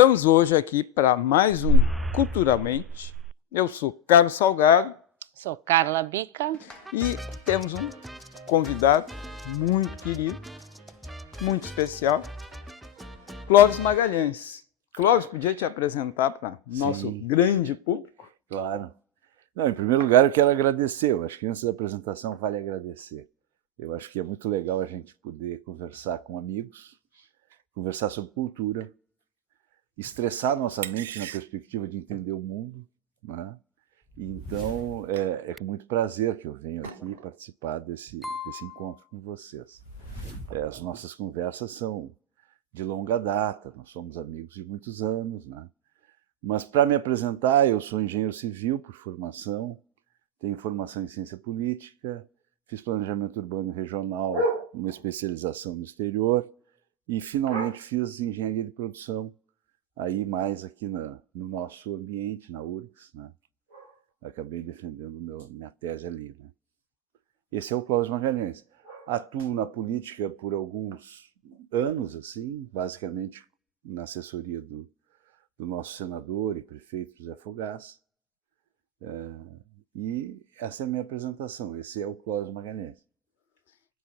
Estamos hoje aqui para mais um Culturalmente. Eu sou Carlos Salgado Sou Carla Bica. e temos um convidado muito querido, muito especial, Clóvis Magalhães. Clóvis, podia te apresentar para nosso Sim, grande público? claro. Não, em primeiro lugar, eu quero agradecer. Eu acho que antes da apresentação vale agradecer. Eu acho que é muito legal a gente poder conversar com amigos, conversar sobre cultura, estressar nossa mente na perspectiva de entender o mundo, né? Então, é com muito prazer que eu venho aqui participar desse encontro com vocês. As nossas conversas são de longa data, nós somos amigos de muitos anos, né? Mas para me apresentar, eu sou engenheiro civil por formação, tenho formação em ciência política, fiz planejamento urbano e regional, uma especialização no exterior e finalmente fiz engenharia de produção, aí mais aqui no nosso ambiente, na URGS, né? Acabei defendendo minha tese ali, né? Esse é o Clóvis Magalhães. Atuo na política por alguns anos, assim, basicamente na assessoria do nosso senador e prefeito José Fogaça. E essa é a minha apresentação. Esse é o Clóvis Magalhães.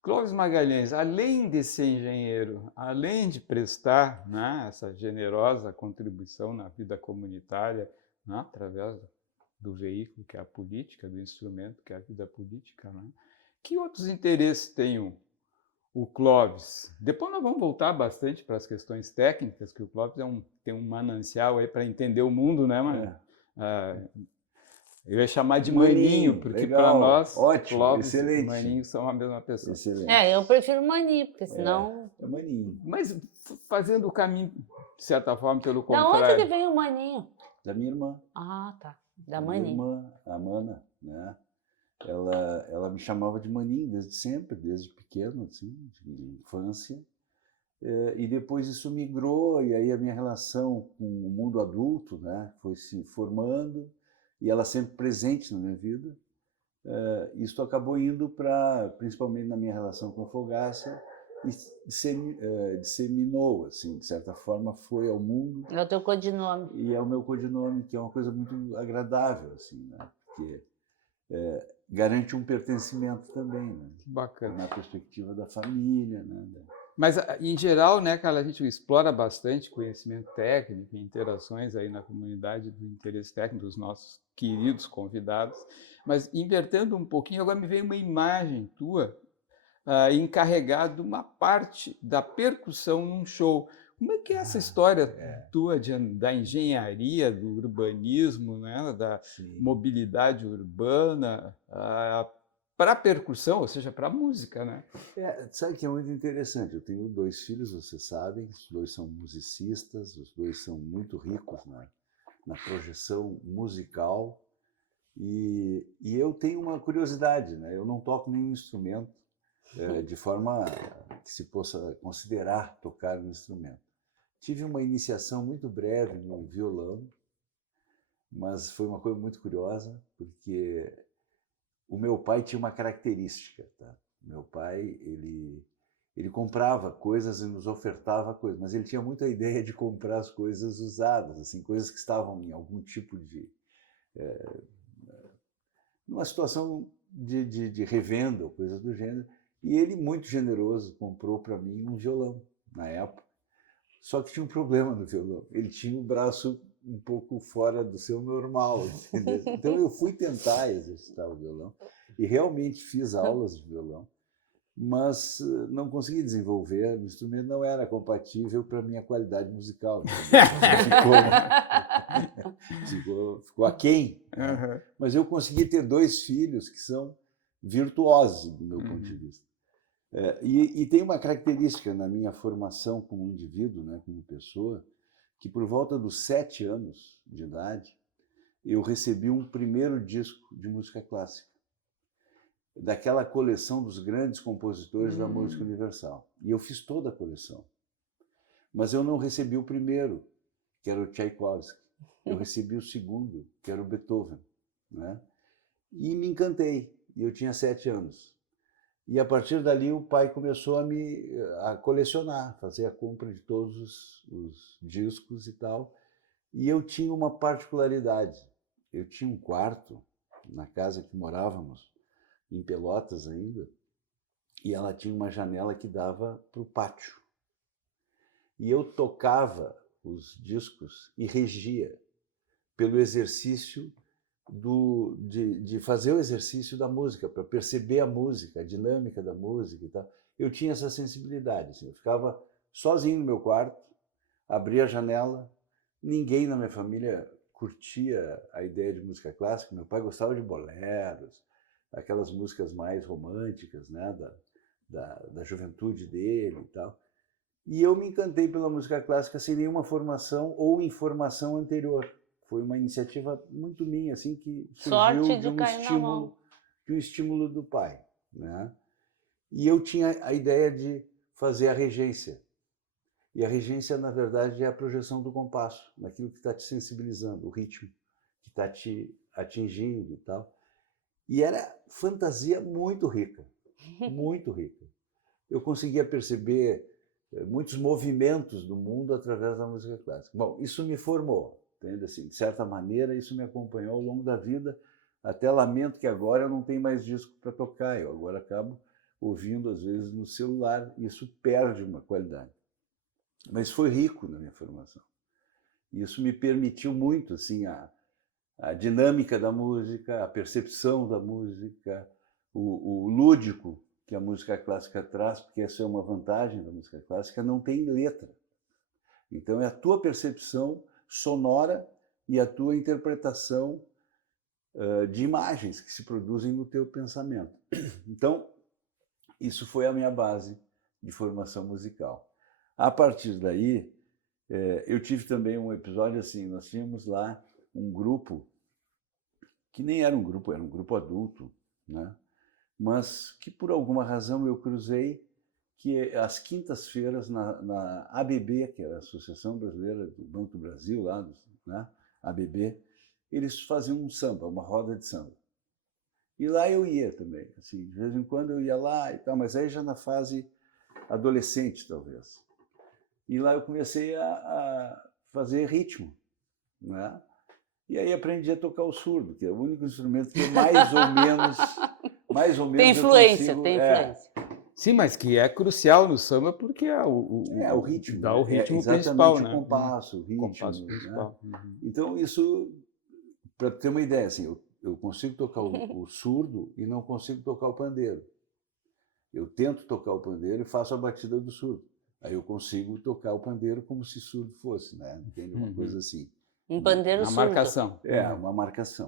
Clóvis Magalhães, além de ser engenheiro, além de prestar, né, essa generosa contribuição na vida comunitária, né, através do veículo que é a política, do instrumento que é a vida política, né, que outros interesses tem o Clóvis? Depois nós vamos voltar bastante para as questões técnicas, que o Clóvis tem um manancial aí para entender o mundo, né, mano? Eu ia chamar de Maninho, porque para legal, nós, ótimo, Clóvis e excelente. Maninho são a mesma pessoa. Excelente. Eu prefiro Mani, porque senão... É Maninho. Mas fazendo o caminho, de certa forma, pelo Da onde que contrário. vem o Maninho? Da minha irmã. Ah, tá. Da Minha Mani. irmã, a Mana, né? Ela me chamava de Maninho desde sempre, desde pequeno, assim, de infância. E depois isso migrou, e aí a minha relação com o mundo adulto, né, foi se formando, e ela sempre presente na minha vida. Isso acabou indo para, principalmente na minha relação com a Fogaça, e disseminou, assim, de certa forma, foi ao mundo. É o teu codinome. E é o meu codinome, que é uma coisa muito agradável, assim, né, porque garante um pertencimento também, né, Bacana. na perspectiva da família, né. Mas, em geral, né, cara, a gente explora bastante conhecimento técnico e interações aí na comunidade do interesse técnico dos nossos queridos convidados. Mas, invertendo um pouquinho, agora me veio uma imagem tua encarregado de uma parte da percussão num show. Como é que é essa história tua da engenharia, do urbanismo, né, da mobilidade urbana, para a percussão, ou seja, para a música, né? Sabe que é muito interessante. Eu tenho 2 filhos, vocês sabem, os 2 são musicistas, os 2 são muito ricos na projeção musical. E eu tenho uma curiosidade, né? Eu não toco nenhum instrumento de forma que se possa considerar tocar um instrumento. Tive uma iniciação muito breve no violão, mas foi uma coisa muito curiosa, porque o meu pai tinha uma característica, tá? Meu pai, ele comprava coisas e nos ofertava coisas, mas ele tinha muita ideia de comprar as coisas usadas, assim, coisas que estavam em algum tipo de numa situação de revenda ou coisas do gênero. E ele, muito generoso, comprou para mim um violão, na época. Só que tinha um problema no violão. Ele tinha o braço um pouco fora do seu normal, entendeu? Então eu fui tentar exercitar o violão e realmente fiz aulas de violão, mas não consegui desenvolver. O instrumento não era compatível para a minha qualidade musical. Ficou aquém, né? Mas eu consegui ter 2 filhos que são virtuosos, do meu ponto de vista. E tem uma característica na minha formação como indivíduo, né, como pessoa, que por volta dos 7 anos de idade, eu recebi um primeiro disco de música clássica, daquela coleção dos grandes compositores da música universal. E eu fiz toda a coleção. Mas eu não recebi o primeiro, que era o Tchaikovsky. Eu recebi o segundo, que era o Beethoven, né? E me encantei. E eu tinha 7 anos. E a partir dali o pai começou a colecionar, fazer a compra de todos os discos e tal. E eu tinha uma particularidade. Eu tinha um quarto na casa que morávamos, em Pelotas ainda, e ela tinha uma janela que dava para o pátio. E eu tocava os discos e regia pelo exercício de fazer o exercício da música, para perceber a música, a dinâmica da música e tal. Eu tinha essa sensibilidade. Assim, eu ficava sozinho no meu quarto, abria a janela, ninguém na minha família curtia a ideia de música clássica. Meu pai gostava de boleros, aquelas músicas mais românticas, né, da juventude dele e tal. E eu me encantei pela música clássica sem nenhuma formação ou informação anterior. Foi uma iniciativa muito minha, assim, que surgiu Sorte de cair na mão. de um estímulo do pai, né? E eu tinha a ideia de fazer a regência. E a regência, na verdade, é a projeção do compasso, naquilo que está te sensibilizando, o ritmo que está te atingindo e tal. E era fantasia muito rica, muito rica. Eu conseguia perceber muitos movimentos do mundo através da música clássica. Bom, isso me formou, entende? Assim, de certa maneira, isso me acompanhou ao longo da vida. Até lamento que agora eu não tenho mais disco para tocar. Eu agora acabo ouvindo, às vezes, no celular, e isso perde uma qualidade. Mas foi rico na minha formação. E isso me permitiu muito, assim, a dinâmica da música, a percepção da música, o lúdico que a música clássica traz, porque essa é uma vantagem da música clássica, não tem letra. Então é a tua percepção sonora e a tua interpretação de imagens que se produzem no teu pensamento. Então, isso foi a minha base de formação musical. A partir daí, eu tive também um episódio assim, nós tínhamos lá um grupo, que nem era um grupo adulto, né? Mas que por alguma razão eu cruzei, que às quintas-feiras na ABB, que era a Associação Brasileira do Banco do Brasil, lá, né? ABB, eles faziam um samba, uma roda de samba. E lá eu ia também, assim, de vez em quando eu ia lá e tal, mas aí já na fase adolescente, talvez. E lá eu comecei a fazer ritmo, né? E aí aprendi a tocar o surdo, que é o único instrumento que mais ou menos Tem influência, eu consigo, tem influência. Sim, mas que é crucial no samba porque é o ritmo, dá o né? ritmo Exatamente principal, o né? compasso, o ritmo, Compasso né? principal. Uhum. Então isso, para ter uma ideia, assim, eu consigo tocar o surdo e não consigo tocar o pandeiro. Eu tento tocar o pandeiro e faço a batida do surdo. Aí eu consigo tocar o pandeiro como se surdo fosse, né? Entende? Uma coisa assim. Um pandeiro A surdo. marcação. Uma marcação.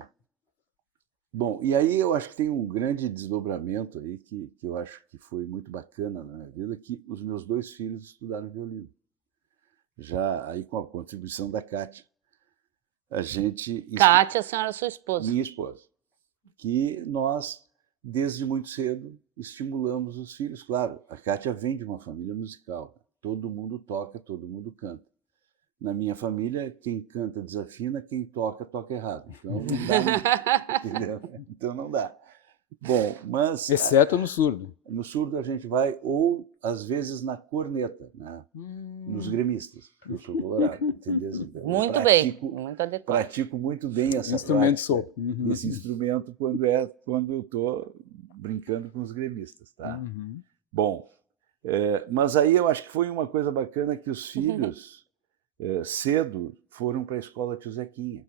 Bom, e aí eu acho que tem um grande desdobramento aí que eu acho que foi muito bacana na minha vida, que os meus 2 filhos estudaram violino. Já aí com a contribuição da Kátia. A gente... Kátia, a senhora é sua esposa. Minha esposa. Que nós, desde muito cedo, estimulamos os filhos. Claro, a Kátia vem de uma família musical. Todo mundo toca, todo mundo canta. Na minha família, quem canta desafina, quem toca, toca errado. Então não dá, entendeu? Então não dá. Bom, mas... Exceto no surdo. No surdo a gente vai, ou às vezes na corneta, né? Nos gremistas. Eu sou colorado, entendeu? Então, Muito bem, muito adequado. Pratico muito bem essa Instrumento prática, sou. esse instrumento quando eu estou brincando com os gremistas, tá? Uhum. Bom, mas aí eu acho que foi uma coisa bacana que os filhos cedo foram para a escola Tio Zequinha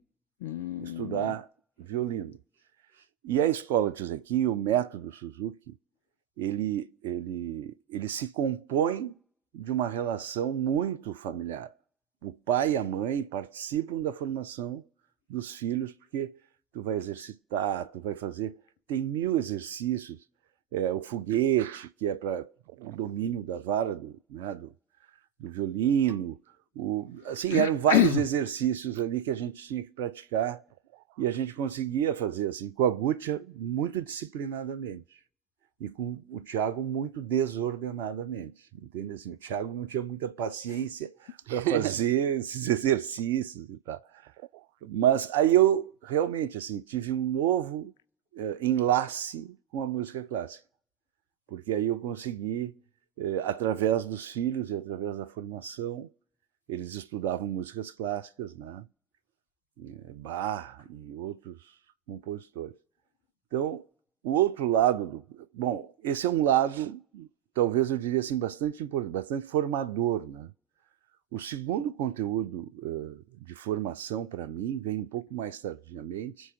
estudar violino. E a escola Tio Zequinha, o método Suzuki, ele se compõe de uma relação muito familiar. O pai e a mãe participam da formação dos filhos, porque tu vai exercitar, tu vai fazer... Tem 1000 exercícios. O foguete, que é para o domínio da vara do violino. Assim, eram vários exercícios ali que a gente tinha que praticar e a gente conseguia fazer assim, com a Gutia muito disciplinadamente e com o Tiago muito desordenadamente, entende? Assim, o Tiago não tinha muita paciência para fazer esses exercícios e tal. Mas aí eu realmente assim tive um novo enlace com a música clássica, porque aí eu consegui, através dos filhos e através da formação, eles estudavam músicas clássicas, né? Bach e outros compositores. Então, o outro lado bom, esse é um lado, talvez eu diria assim, bastante importante, bastante formador, né? O segundo conteúdo de formação para mim vem um pouco mais tardiamente,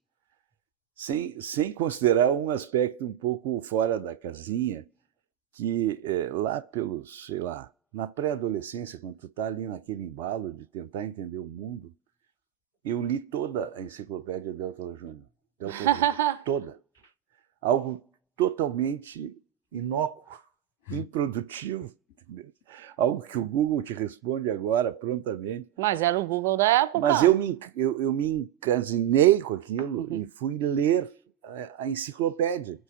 sem considerar um aspecto um pouco fora da casinha, que lá pelos, sei lá, na pré-adolescência, quando tu está ali naquele embalo de tentar entender o mundo, eu li toda a enciclopédia Delta Júnior, toda. Algo totalmente inócuo, improdutivo, entendeu? Algo que o Google te responde agora prontamente. Mas era o Google da época. Mas eu me encasinei com aquilo e fui ler a enciclopédia.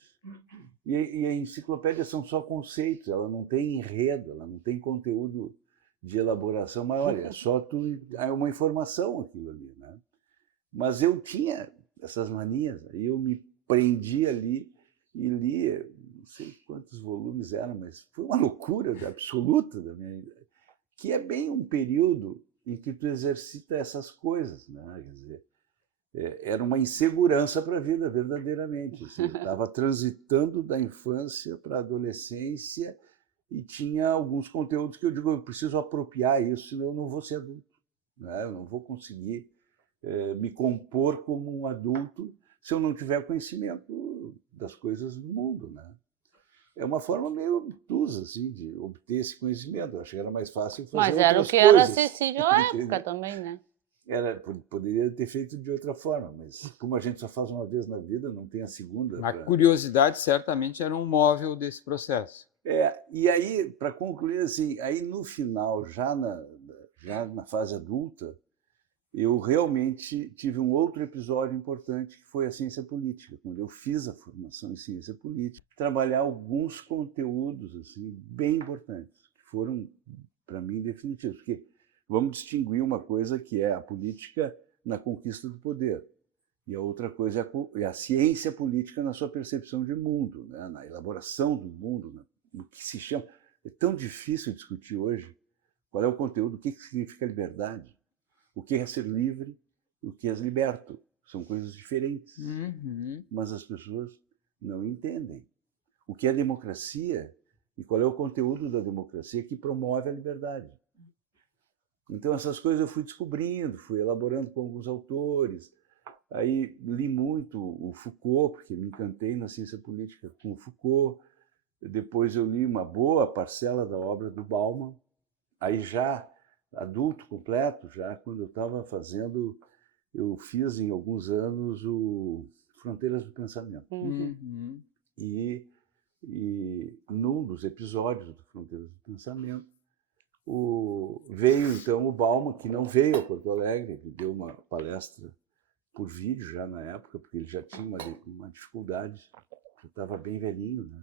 E a enciclopédia são só conceitos, ela não tem enredo, ela não tem conteúdo de elaboração maior, é só é uma informação aquilo ali, né? Mas eu tinha essas manias, aí eu me prendi ali e li, não sei quantos volumes eram, mas foi uma loucura absoluta da minha vida, que é bem um período em que tu exercita essas coisas, né? Quer dizer, era uma insegurança para a vida, verdadeiramente. Assim, eu estava transitando da infância para a adolescência e tinha alguns conteúdos que eu digo, eu preciso apropriar isso, senão eu não vou ser adulto, né? Eu não vou conseguir me compor como um adulto se eu não tiver conhecimento das coisas do mundo, né? É uma forma meio obtusa, assim, de obter esse conhecimento. Eu acho que era mais fácil fazer outras coisas. Mas era o que era acessível à época também, né? Poderia ter feito de outra forma, mas como a gente só faz uma vez na vida, não tem a segunda. A curiosidade certamente era um móvel desse processo. E aí, para concluir, assim, aí no final, já na fase adulta, eu realmente tive um outro episódio importante, que foi a ciência política, quando eu fiz a formação em ciência política, trabalhar alguns conteúdos assim, bem importantes, que foram, para mim, definitivos. Porque vamos distinguir uma coisa que é a política na conquista do poder, e a outra coisa é a ciência política na sua percepção de mundo, né? Na elaboração do mundo, no que se chama. É tão difícil discutir hoje qual é o conteúdo, o que significa liberdade, o que é ser livre, o que é liberto. São coisas diferentes, mas as pessoas não entendem. O que é democracia e qual é o conteúdo da democracia que promove a liberdade. Então, essas coisas eu fui descobrindo, fui elaborando com alguns autores. Aí li muito o Foucault, porque me encantei na ciência política com o Foucault. Depois eu li uma boa parcela da obra do Bauman. Aí já adulto completo, já quando eu estava fazendo, eu fiz em alguns anos o Fronteiras do Pensamento. E num dos episódios do Fronteiras do Pensamento, veio então o Bauman, que não veio a Porto Alegre, ele deu uma palestra por vídeo já na época, porque ele já tinha uma dificuldade, já estava bem velhinho, né?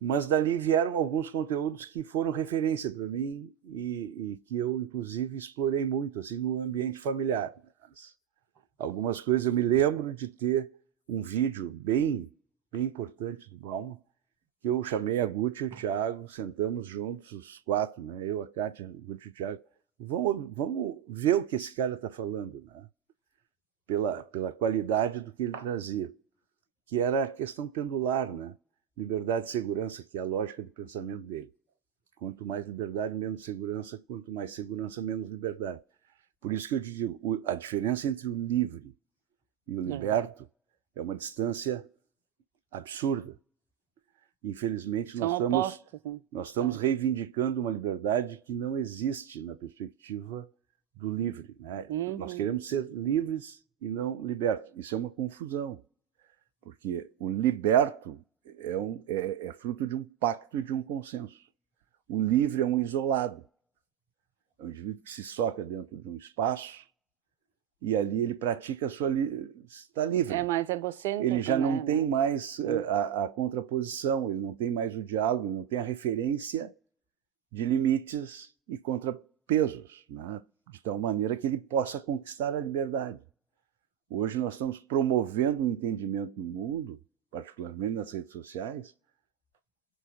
Mas dali vieram alguns conteúdos que foram referência para mim e que eu, inclusive, explorei muito assim, no ambiente familiar. Algumas coisas eu me lembro de ter um vídeo bem importante do Bauman, que eu chamei a Guti e o Thiago, sentamos juntos, os quatro, né? Eu, a Kátia, a Guti e o Thiago, vamos ver o que esse cara está falando, né? Pela qualidade do que ele trazia, que era a questão pendular, né? Liberdade e segurança, que é a lógica de pensamento dele. Quanto mais liberdade, menos segurança. Quanto mais segurança, menos liberdade. Por isso que eu te digo, a diferença entre o livre e o liberto é uma distância absurda. Infelizmente, nós estamos reivindicando uma liberdade que não existe na perspectiva do livre, né? Nós queremos ser livres e não libertos. Isso é uma confusão, porque o liberto é fruto de um pacto e de um consenso. O livre é um isolado. É um indivíduo que se soca dentro de um espaço e ali ele pratica a sua... está livre. É mais egocêntrico. Ele já não tem mais a contraposição, ele não tem mais o diálogo, ele não tem a referência de limites e contrapesos, né? De tal maneira que ele possa conquistar a liberdade. Hoje nós estamos promovendo um entendimento no mundo, particularmente nas redes sociais,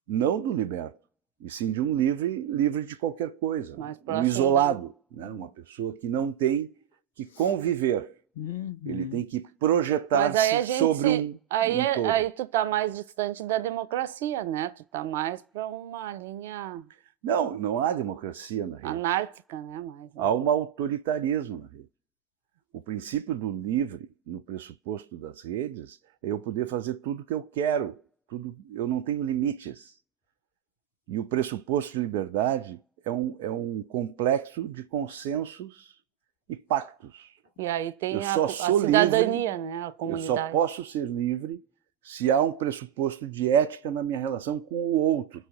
não do liberto, e sim de um livre de qualquer coisa, Mais um próximo isolado, né? Uma pessoa que não tem que conviver, ele tem que Mas aí a projetar-se gente sobre se... Aí, um todo. aí tu tá mais distante da democracia, né? Tu tá mais para uma linha Não, não há democracia na rede. anárquica, né? Mais, né? Há um autoritarismo na rede. O princípio do livre, no pressuposto das redes, é eu poder fazer tudo o que eu quero, eu não tenho limites. E o pressuposto de liberdade é um complexo de consensos e pactos. E aí tem Eu a só sou cidadania, né? A Eu só comunidade. posso ser livre se há um pressuposto de ética na minha relação com o outro.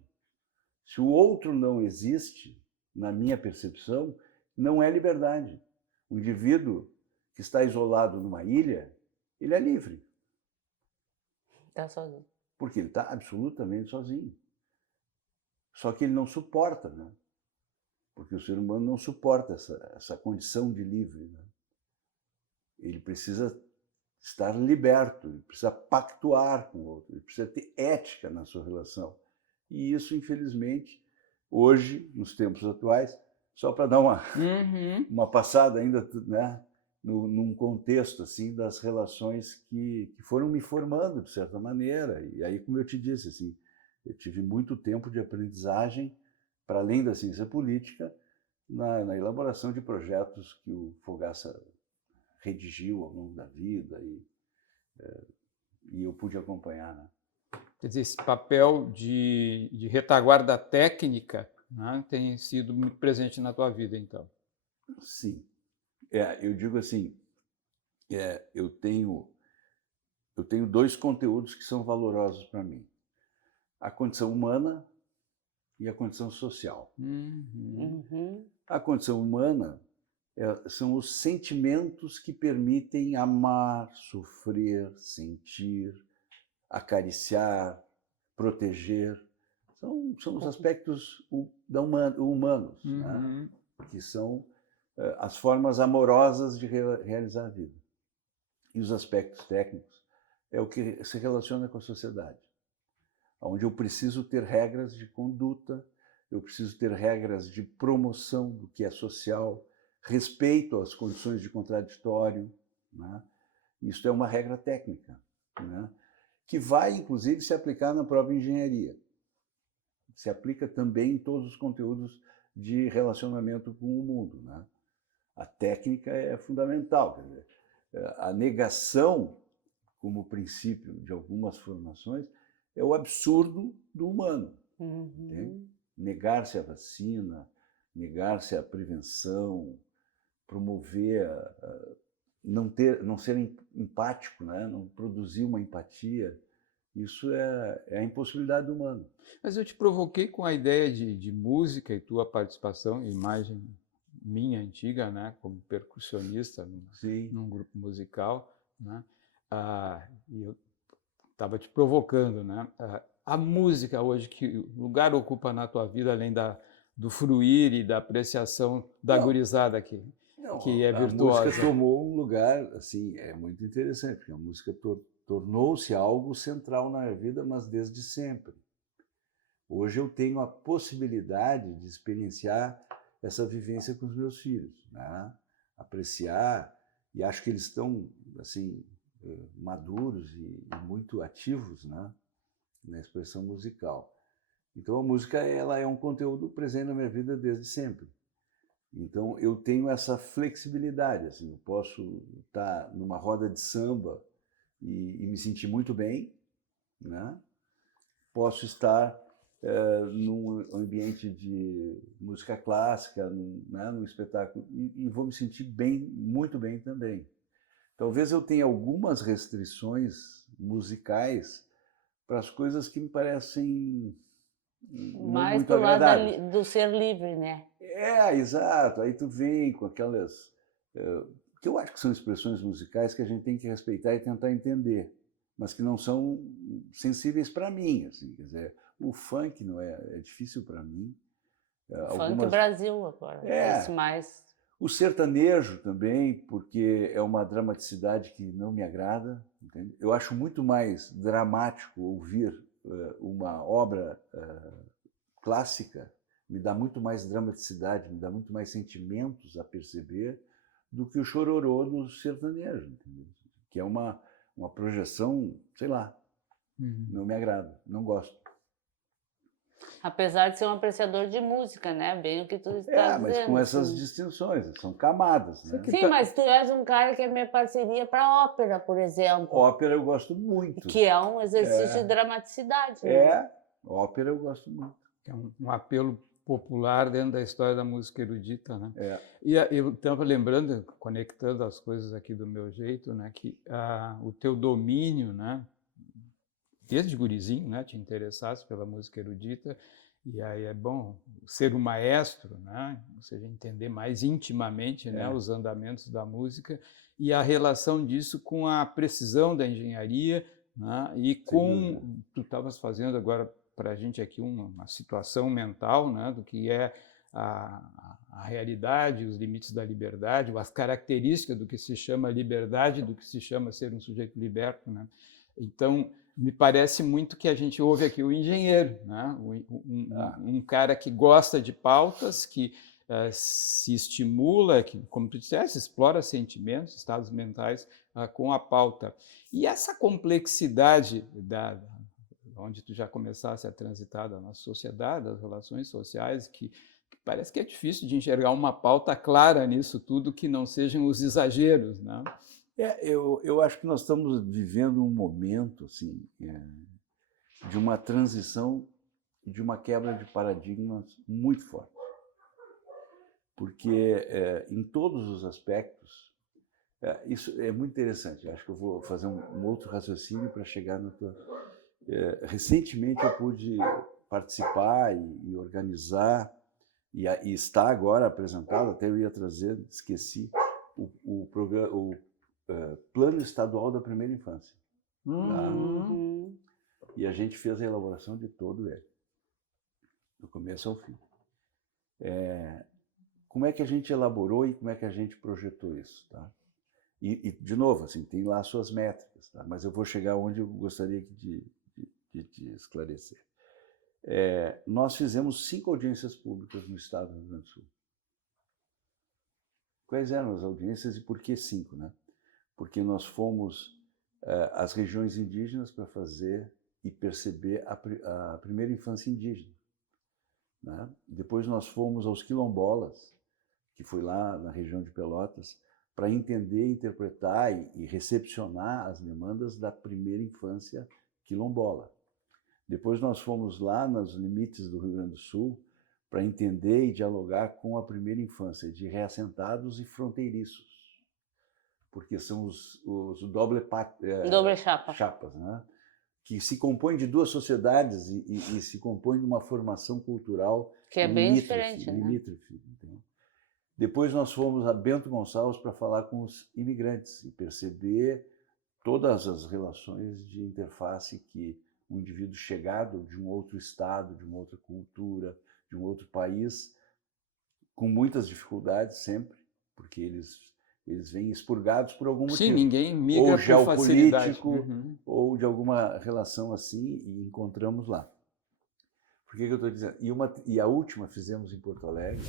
Se o outro não existe, na minha percepção, não é liberdade. O indivíduo que está isolado numa ilha, ele é livre, Tá sozinho. porque ele está absolutamente sozinho. Só que ele não suporta, né? Porque o ser humano não suporta essa condição de livre, né? Ele precisa estar liberto, ele precisa pactuar com o outro, ele precisa ter ética na sua relação. E isso, infelizmente, hoje, nos tempos atuais, só para dar uma passada ainda, né, num contexto assim das relações que foram me formando de certa maneira. E aí, como eu te disse, assim, eu tive muito tempo de aprendizagem para além da ciência política na elaboração de projetos que o Fogaça redigiu ao longo da vida e eu pude acompanhar, né? Quer dizer, esse papel de retaguarda técnica, né, tem sido muito presente na tua vida, então. Sim. Eu digo assim, eu tenho dois conteúdos que são valorosos para mim: a condição humana e a condição social. A condição humana são os sentimentos que permitem amar, sofrer, sentir, acariciar, proteger. São os aspectos humanos, né? Que são as formas amorosas de realizar a vida. E os aspectos técnicos é o que se relaciona com a sociedade, onde eu preciso ter regras de conduta, eu preciso ter regras de promoção do que é social, respeito às condições de contraditório, né? Isso é uma regra técnica, né? Que vai, inclusive, se aplicar na própria engenharia. Se aplica também em todos os conteúdos de relacionamento com o mundo, né? A técnica é fundamental. Quer dizer, a negação, como princípio de algumas formações, é o absurdo do humano. Negar-se à vacina, negar-se à prevenção, promover, não ser empático, né? Não produzir uma empatia, isso é a impossibilidade do humano. Mas eu te provoquei com a ideia de música e tua participação, imagem minha antiga, né, como percussionista num grupo musical, né? E eu estava te provocando, né? A música hoje, que lugar ocupa na tua vida, além do fruir e da apreciação da gurizada aqui, que é virtuosa? A música tomou um lugar, assim, muito interessante, porque a música tornou-se algo central na minha vida, mas desde sempre. Hoje eu tenho a possibilidade de experienciar essa vivência com os meus filhos, né? Apreciar, e acho que eles estão, assim, maduros e muito ativos, né, na expressão musical. Então a música, ela é um conteúdo presente na minha vida desde sempre. Então eu tenho essa flexibilidade, assim, eu posso estar numa roda de samba e me sentir muito bem, né? Posso estar num ambiente de música clássica, num espetáculo, e vou me sentir bem, muito bem também. Talvez eu tenha algumas restrições musicais para as coisas que me parecem não muito agradáveis. Mais do ser livre, né? Exato. Aí tu vem com aquelas... que eu acho que são expressões musicais que a gente tem que respeitar e tentar entender, mas que não são sensíveis para mim, assim, quer dizer, o funk não é difícil para mim. Funk Brasil agora, esse mais... O sertanejo também, porque é uma dramaticidade que não me agrada, entende? Eu acho muito mais dramático ouvir uma obra clássica me dá muito mais dramaticidade, me dá muito mais sentimentos a perceber do que o chororô do sertanejo, entendeu? Que é uma projeção, sei lá, não me agrada, não gosto. Apesar de ser um apreciador de música, né? Bem o que tu está Mas dizendo. com essas assim. distinções, são camadas, né? Sim, mas tu és um cara que é minha parceria para ópera, por exemplo. Ópera eu gosto muito. Que é um exercício de dramaticidade. Né? Ópera eu gosto muito. É um apelo popular dentro da história da música erudita, né? E eu estava lembrando, conectando as coisas aqui do meu jeito, né, que o teu domínio, né, desde gurizinho, né, te interessasse pela música erudita, e aí é bom ser um maestro, né, ou seja, entender mais intimamente, né, os andamentos da música e a relação disso com a precisão da engenharia, né, e com tu estavas fazendo agora para a gente aqui uma situação mental, né, do que é a realidade, os limites da liberdade, as características do que se chama liberdade, do que se chama ser um sujeito liberto, né? Então, me parece muito que a gente ouve aqui o engenheiro, né? Um cara que gosta de pautas, que se estimula, que, como tu disseste, explora sentimentos, estados mentais com a pauta. E essa complexidade onde tu já começasse a transitar da nossa sociedade, das relações sociais, que parece que é difícil de enxergar uma pauta clara nisso tudo que não sejam os exageros, né? Eu acho que nós estamos vivendo um momento assim, de uma transição, de uma quebra de paradigmas muito forte. Porque, em todos os aspectos, isso é muito interessante. Eu acho que eu vou fazer um outro raciocínio para chegar na tua... recentemente eu pude participar e organizar, e está agora apresentado, até eu ia trazer, esqueci, o Plano Estadual da Primeira Infância. E a gente fez a elaboração de todo ele, do começo ao fim. Como é que a gente elaborou e como é que a gente projetou isso? Tá? E de novo, assim, tem lá as suas métricas, tá? Mas eu vou chegar onde eu gostaria de te esclarecer. Nós fizemos 5 audiências públicas no estado do Rio Grande do Sul. Quais eram as audiências e por que 5? Né? Porque nós fomos às regiões indígenas para fazer e perceber a primeira infância indígena. Né? Depois nós fomos aos quilombolas, que foi lá na região de Pelotas, para entender, interpretar e recepcionar as demandas da primeira infância quilombola. Depois nós fomos lá nos limites do Rio Grande do Sul para entender e dialogar com a primeira infância de reassentados e fronteiriços, porque são os doble chapas, né? Que se compõem de 2 sociedades e se compõem de uma formação cultural que é bem diferente, limítrofe, né? Depois nós fomos a Bento Gonçalves para falar com os imigrantes e perceber todas as relações de interface que um indivíduo chegado de um outro estado, de uma outra cultura, de um outro país, com muitas dificuldades sempre, porque eles vêm expurgados por algum motivo. Sim, ninguém migra ou geopolítico, ou de alguma relação assim, e encontramos lá. Por que eu estou dizendo? E a última fizemos em Porto Alegre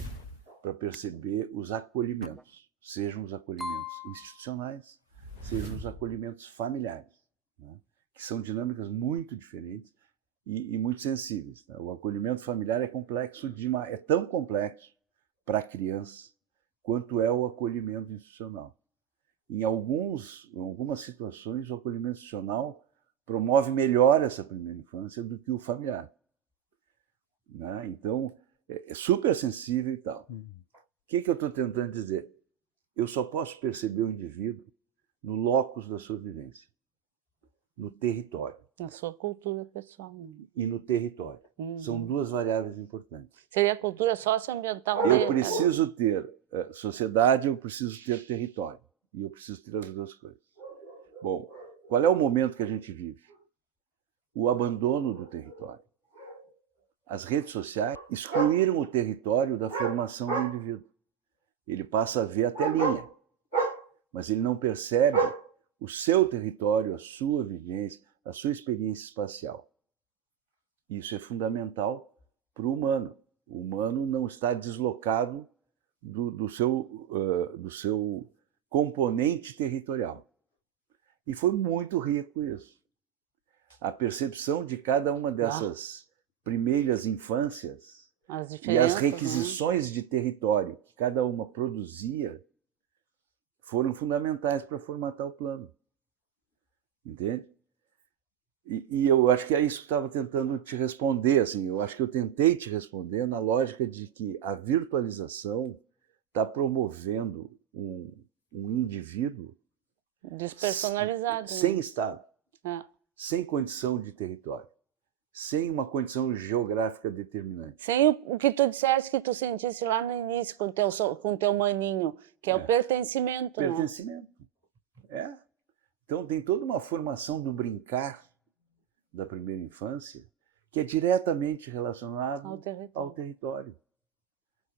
para perceber os acolhimentos, sejam os acolhimentos institucionais, sejam os acolhimentos familiares, né? Que são dinâmicas muito diferentes e muito sensíveis. Né? O acolhimento familiar é complexo é tão complexo para a criança quanto é o acolhimento institucional. Em algumas situações, o acolhimento institucional promove melhor essa primeira infância do que o familiar. Né? Então, é super sensível e tal. O que eu estou tentando dizer? Eu só posso perceber o indivíduo no locus da sua vivência, no território. Na sua cultura pessoal. E no território. São 2 variáveis importantes. Seria a cultura socioambiental dele. Eu preciso ter sociedade, eu preciso ter território. E eu preciso ter as 2 coisas. Bom, qual é o momento que a gente vive? O abandono do território. As redes sociais excluíram o território da formação do indivíduo. Ele passa a ver a telinha, mas ele não percebe o seu território, a sua vivência, a sua experiência espacial. Isso é fundamental para o humano. O humano não está deslocado do seu componente territorial. E foi muito rico isso. A percepção de cada uma dessas primeiras infâncias e as requisições de território que cada uma produzia foram fundamentais para formatar o plano. Entende? E eu acho que é isso que eu estava tentando te responder. Assim, eu acho que eu tentei te responder na lógica de que a virtualização está promovendo um indivíduo despersonalizado, sem né? Estado, sem condição de território, sem uma condição geográfica determinante. Sem o que tu disseste que tu sentisse lá no início com o teu maninho, que é o pertencimento. Pertencimento. Né? Então tem toda uma formação do brincar da primeira infância que é diretamente relacionado ao território.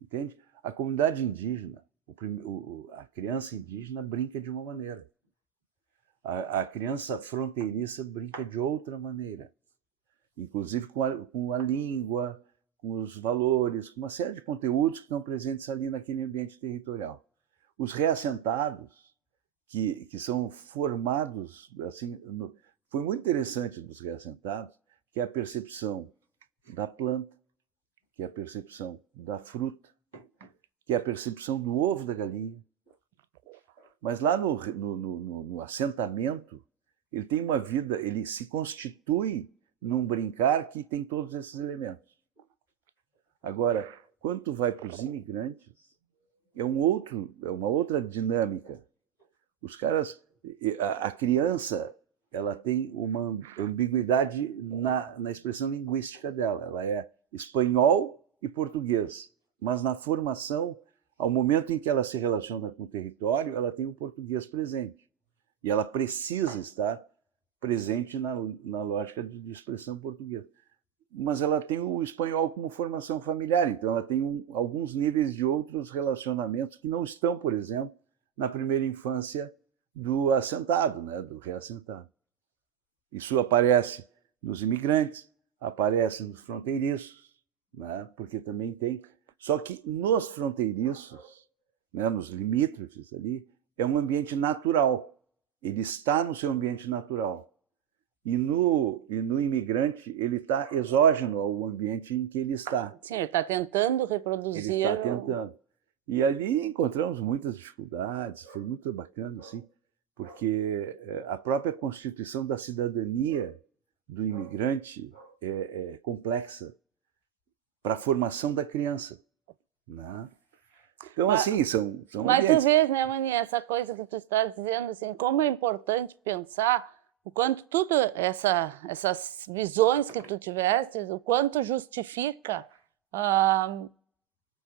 Entende? A comunidade indígena, a criança indígena brinca de uma maneira. A criança fronteiriça brinca de outra maneira. Inclusive com a língua, com os valores, com uma série de conteúdos que estão presentes ali naquele ambiente territorial. Os reassentados, que são formados, assim, foi muito interessante dos reassentados, que é a percepção da planta, que é a percepção da fruta, que é a percepção do ovo da galinha. Mas lá no assentamento, ele tem uma vida, ele se constitui num brincar que tem todos esses elementos. Agora, quando tu vai para os imigrantes, é uma outra dinâmica. Os caras, a criança, ela tem uma ambiguidade na expressão linguística dela. Ela é espanhol e português, mas na formação, ao momento em que ela se relaciona com o território, ela tem o português presente. E ela precisa estar presente na lógica de expressão portuguesa. Mas ela tem o espanhol como formação familiar, então ela tem alguns níveis de outros relacionamentos que não estão, por exemplo, na primeira infância do assentado, né, do reassentado. Isso aparece nos imigrantes, aparece nos fronteiriços, né, porque também tem... Só que nos fronteiriços, né, nos limítrofes ali, é um ambiente natural. Ele está no seu ambiente natural. E no imigrante, ele está exógeno ao ambiente em que ele está. Sim, ele está tentando reproduzir. Ele está tentando. E ali encontramos muitas dificuldades, foi muito bacana, assim, porque a própria constituição da cidadania do imigrante é complexa para a formação da criança. Né? Então, assim, são Mas ambientes. tu vês, né, Mani, essa coisa que tu estás dizendo, assim, como é importante pensar o quanto tudo essas visões que tu tiveste, o quanto justifica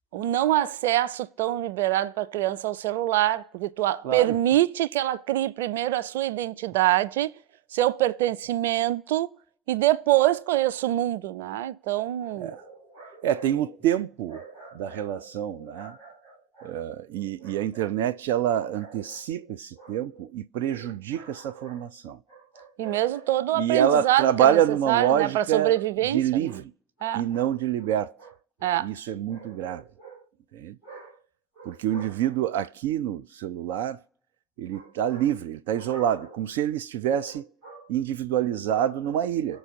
o não acesso tão liberado para a criança ao celular, porque tu permite que ela crie primeiro a sua identidade, seu pertencimento, e depois conheça o mundo, né? Então... tem o tempo da relação, né? E a internet, ela antecipa esse tempo e prejudica essa formação. E mesmo todo o e aprendizado ela trabalha que é numa necessário, lógica né, para sobrevivência, de livre e não de liberto. É. Isso é muito grave, entende? Porque o indivíduo aqui no celular, ele está livre, ele está isolado, como se ele estivesse individualizado numa ilha.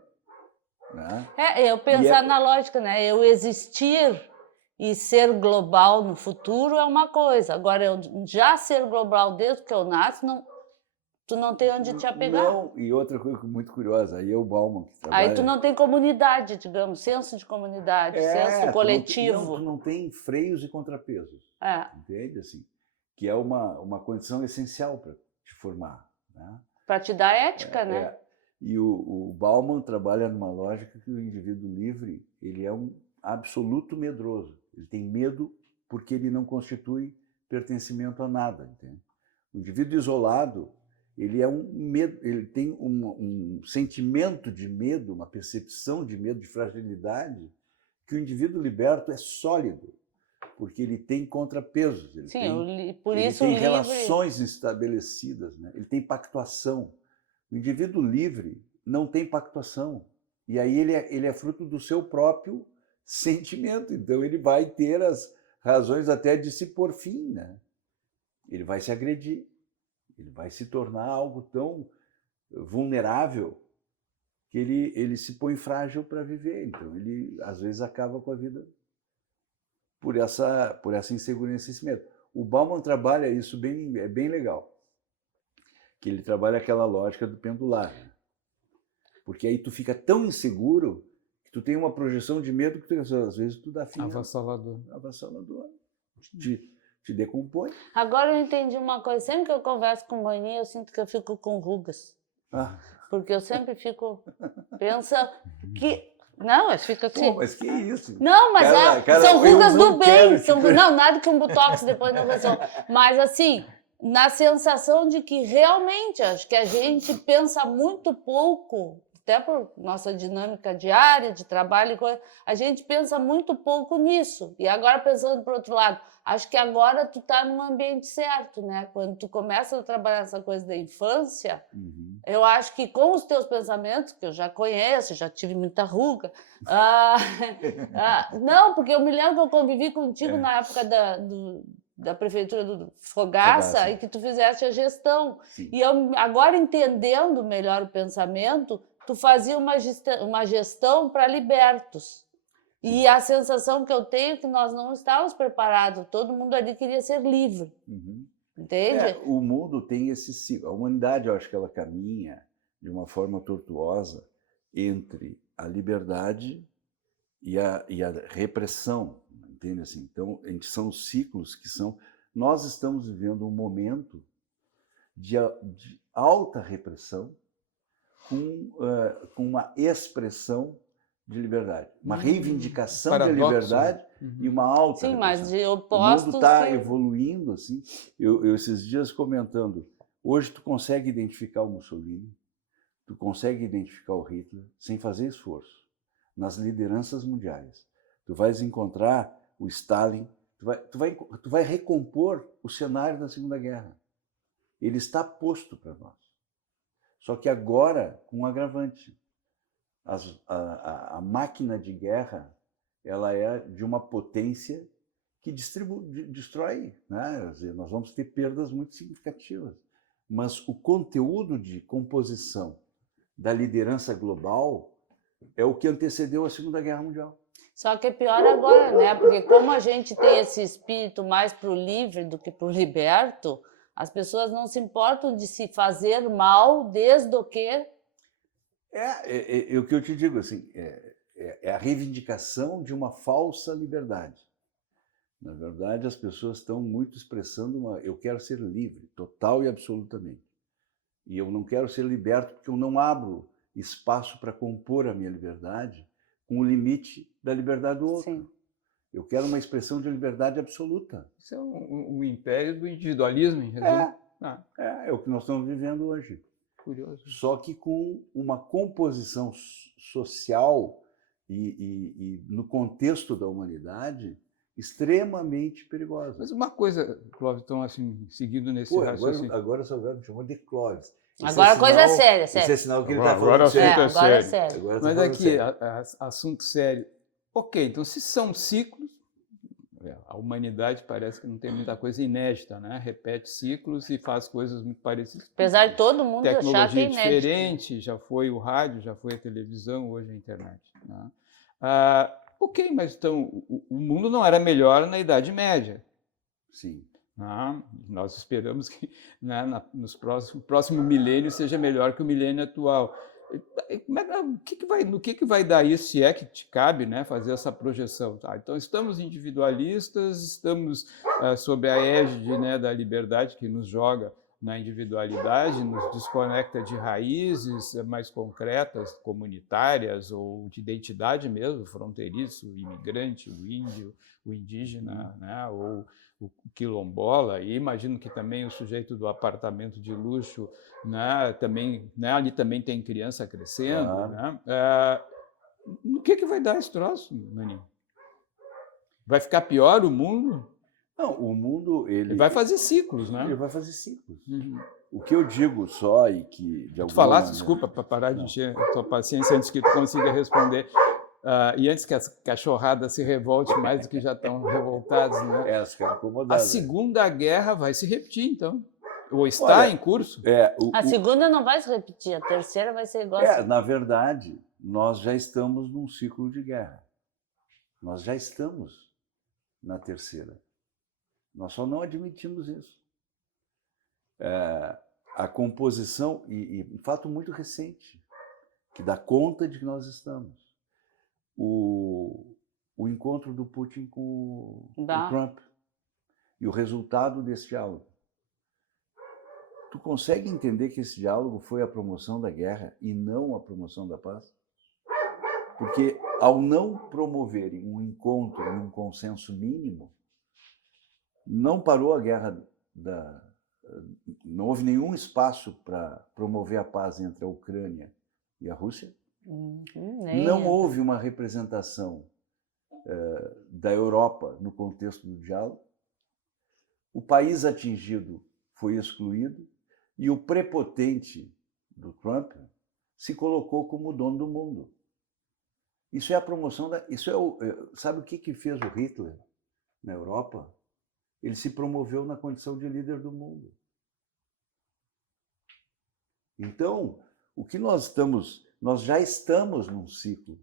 Né? Eu pensar na lógica, né? Eu existir e ser global no futuro é uma coisa. Agora, eu já ser global desde que eu nasço, tu não tem onde te apegar. Não, e outra coisa muito curiosa, aí é o Bauman que trabalha... Aí tu não tem comunidade, digamos, senso de comunidade, senso coletivo. Tu não tem freios e contrapesos, entende? Assim, que é uma condição essencial para te formar. Né? Para te dar ética, né? E o Bauman trabalha numa lógica que o indivíduo livre, ele é um absoluto medroso. Ele tem medo porque ele não constitui pertencimento a nada, entende? O indivíduo isolado, ele tem um sentimento de medo, uma percepção de medo, de fragilidade, que o indivíduo liberto é sólido, porque ele tem contrapesos, ele tem relações estabelecidas, né? Ele tem pactuação. O indivíduo livre não tem pactuação E aí ele é fruto do seu próprio sentimento. Então ele vai ter as razões até de se pôr fim, né? Ele vai se agredir, ele vai se tornar algo tão vulnerável que ele se põe frágil para viver. Então ele às vezes acaba com a vida por essa insegurança, esse medo. O Bauman trabalha isso é bem legal, que ele trabalha aquela lógica do pendular, né? Porque aí tu fica tão inseguro que tu tem uma projeção de medo que tu, às vezes tu dá fim. Avassalador. Te decompõe. Agora eu entendi uma coisa. Sempre que eu converso com o Maninho, eu sinto que eu fico com rugas. Porque eu sempre fico pensando que... Não, mas fica assim. Pô, mas que isso? Não, mas são rugas do bem. Não, nada que um botox depois não resolve. Mas assim, na sensação de que realmente, acho que a gente pensa muito pouco, até por nossa dinâmica diária de trabalho e coisa, a gente pensa muito pouco nisso. E agora pensando por outro lado, acho que agora tu tá num ambiente certo, né? Quando tu começa a trabalhar essa coisa da infância, eu acho que com os teus pensamentos, que eu já conheço, já tive muita ruga, não, porque eu me lembro que eu convivi contigo na época da prefeitura do Fogaça e que tu fizeste a gestão. Sim. E eu, agora entendendo melhor o pensamento, tu fazia uma gestão para libertos. E a sensação que eu tenho é que nós não estávamos preparados, todo mundo ali queria ser livre. Entende? O mundo tem esse ciclo. A humanidade, eu acho que ela caminha de uma forma tortuosa entre a liberdade e a repressão, entende assim? Então, são os ciclos que são... Nós estamos vivendo um momento de alta repressão com uma expressão de liberdade, uma reivindicação da liberdade e uma alta repressão. Mas de opostos. O mundo está evoluindo assim. Eu esses dias comentando, hoje tu consegue identificar o Mussolini, tu consegue identificar o Hitler sem fazer esforço nas lideranças mundiais. Tu vais encontrar o Stalin, tu vai recompor o cenário da Segunda Guerra. Ele está posto para nós. Só que agora com um agravante. A máquina de guerra, ela é de uma potência que destrói, né? Quer dizer, nós vamos ter perdas muito significativas. Mas o conteúdo de composição da liderança global é o que antecedeu a Segunda Guerra Mundial. Só que é pior agora, né? Porque como a gente tem esse espírito mais para o livre do que para o liberto, as pessoas não se importam de se fazer mal desde o que... É o que eu te digo, assim, é a reivindicação de uma falsa liberdade. Na verdade, as pessoas estão muito expressando eu quero ser livre, total e absolutamente. E eu não quero ser liberto porque eu não abro espaço para compor a minha liberdade com o limite da liberdade do outro. Sim. Eu quero uma expressão de liberdade absoluta. Isso é o império do individualismo, em resumo. É o que nós estamos vivendo hoje. Curioso. Só que com uma composição social e no contexto da humanidade extremamente perigosa. Mas uma coisa, Clóvis, então, assim, seguindo nesse raciocínio... Agora só me chamou de Clóvis. Agora a coisa é séria, sério. Esse é sinal que ele está falando Agora sério. Agora é sério. Mas aqui, assunto sério. Ok, então se são ciclos, a humanidade parece que não tem muita coisa inédita, né? Repete ciclos e faz coisas muito parecidas. Apesar de todo mundo achar que é tecnologia inédito. diferente, já foi o rádio, já foi a televisão, hoje a internet. Né? Ok, mas então o mundo não era melhor na Idade Média. Sim. Nós esperamos que no próximo milênio seja melhor que o milênio atual. No que vai dar isso, se é que te cabe, né, fazer essa projeção? Então, estamos individualistas, estamos sob a égide, né, da liberdade que nos joga na individualidade, nos desconecta de raízes mais concretas, comunitárias ou de identidade mesmo, fronteiriço, o imigrante, o índio, o indígena, né, ou o quilombola, e imagino que também o sujeito do apartamento de luxo, né, também, né, ali também tem criança crescendo. Claro. Né? No que vai dar esse troço, Maninho? Vai ficar pior o mundo? Não, o mundo, Ele vai fazer ciclos, né? ele vai fazer ciclos. Uhum. O que eu digo só e que, de Tu alguma falaste, maneira... desculpa, para parar de Não. encher a tua paciência antes que tu consiga responder, e antes que a cachorrada se revolte mais do que já estão revoltados, né? Elas ficaram A incomodadas. Segunda Guerra vai se repetir, então? Ou está Olha, em curso? A segunda não vai se repetir, a terceira vai ser igual. a na verdade, nós já estamos num ciclo de guerra. Nós já estamos na terceira. Nós só não admitimos isso. A composição, e um fato muito recente, que dá conta de que nós estamos. O encontro do Putin com o Trump e o resultado desse diálogo. Tu consegue entender que esse diálogo foi a promoção da guerra e não a promoção da paz? Porque ao não promoverem um encontro e um consenso mínimo, não parou a guerra não houve nenhum espaço para promover a paz entre a Ucrânia e a Rússia. Não houve uma representação da Europa no contexto do diálogo. O país atingido foi excluído e o prepotente do Trump se colocou como dono do mundo. Isso é a promoção sabe o que fez o Hitler na Europa? Ele se promoveu na condição de líder do mundo. Então, o que nós já estamos num ciclo.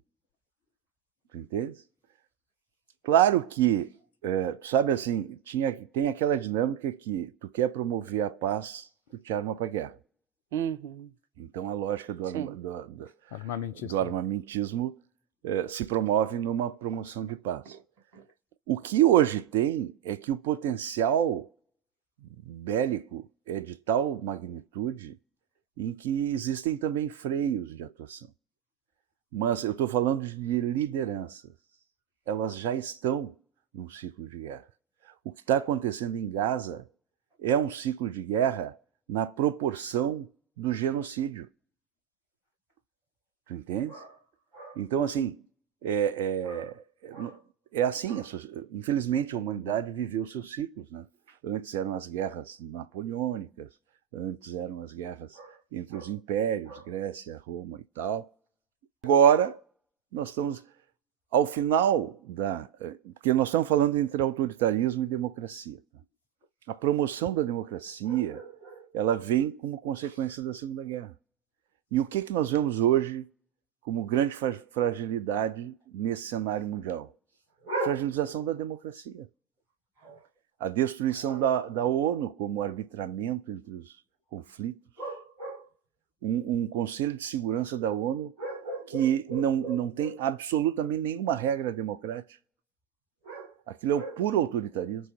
Tu entende? Claro que, tu sabe assim, tem aquela dinâmica que tu quer promover a paz, tu te arma para a guerra. Uhum. Então, a lógica do armamentismo se promove numa promoção de paz. O que hoje tem é que o potencial bélico é de tal magnitude em que existem também freios de atuação. Mas eu estou falando de lideranças. Elas já estão num ciclo de guerra. O que está acontecendo em Gaza é um ciclo de guerra na proporção do genocídio. Tu entende? Então, assim, assim, infelizmente a humanidade viveu seus ciclos, né? Antes eram as guerras napoleônicas, antes eram as guerras entre os impérios, Grécia, Roma e tal. Agora, nós estamos ao final porque nós estamos falando entre autoritarismo e democracia. Tá? A promoção da democracia, ela vem como consequência da Segunda Guerra. E o que nós vemos hoje como grande fragilidade nesse cenário mundial? Fragilização da democracia. A destruição da ONU como arbitramento entre os conflitos. Um Conselho de Segurança da ONU que não tem absolutamente nenhuma regra democrática. Aquilo é o puro autoritarismo.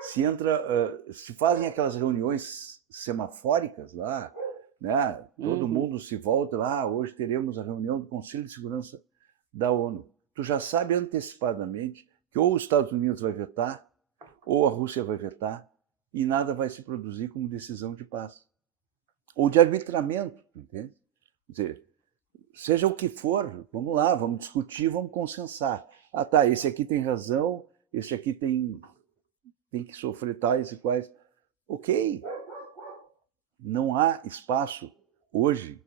Se fazem aquelas reuniões semafóricas lá, né? Todo mundo se volta, hoje teremos a reunião do Conselho de Segurança da ONU. Tu já sabe antecipadamente que ou os Estados Unidos vai vetar, ou a Rússia vai vetar, e nada vai se produzir como decisão de paz. Ou de arbitramento, entende? Quer dizer, seja o que for, vamos lá, vamos discutir, vamos consensar. Tá, esse aqui tem razão, esse aqui tem que sofrer tais e quais. Ok. Não há espaço hoje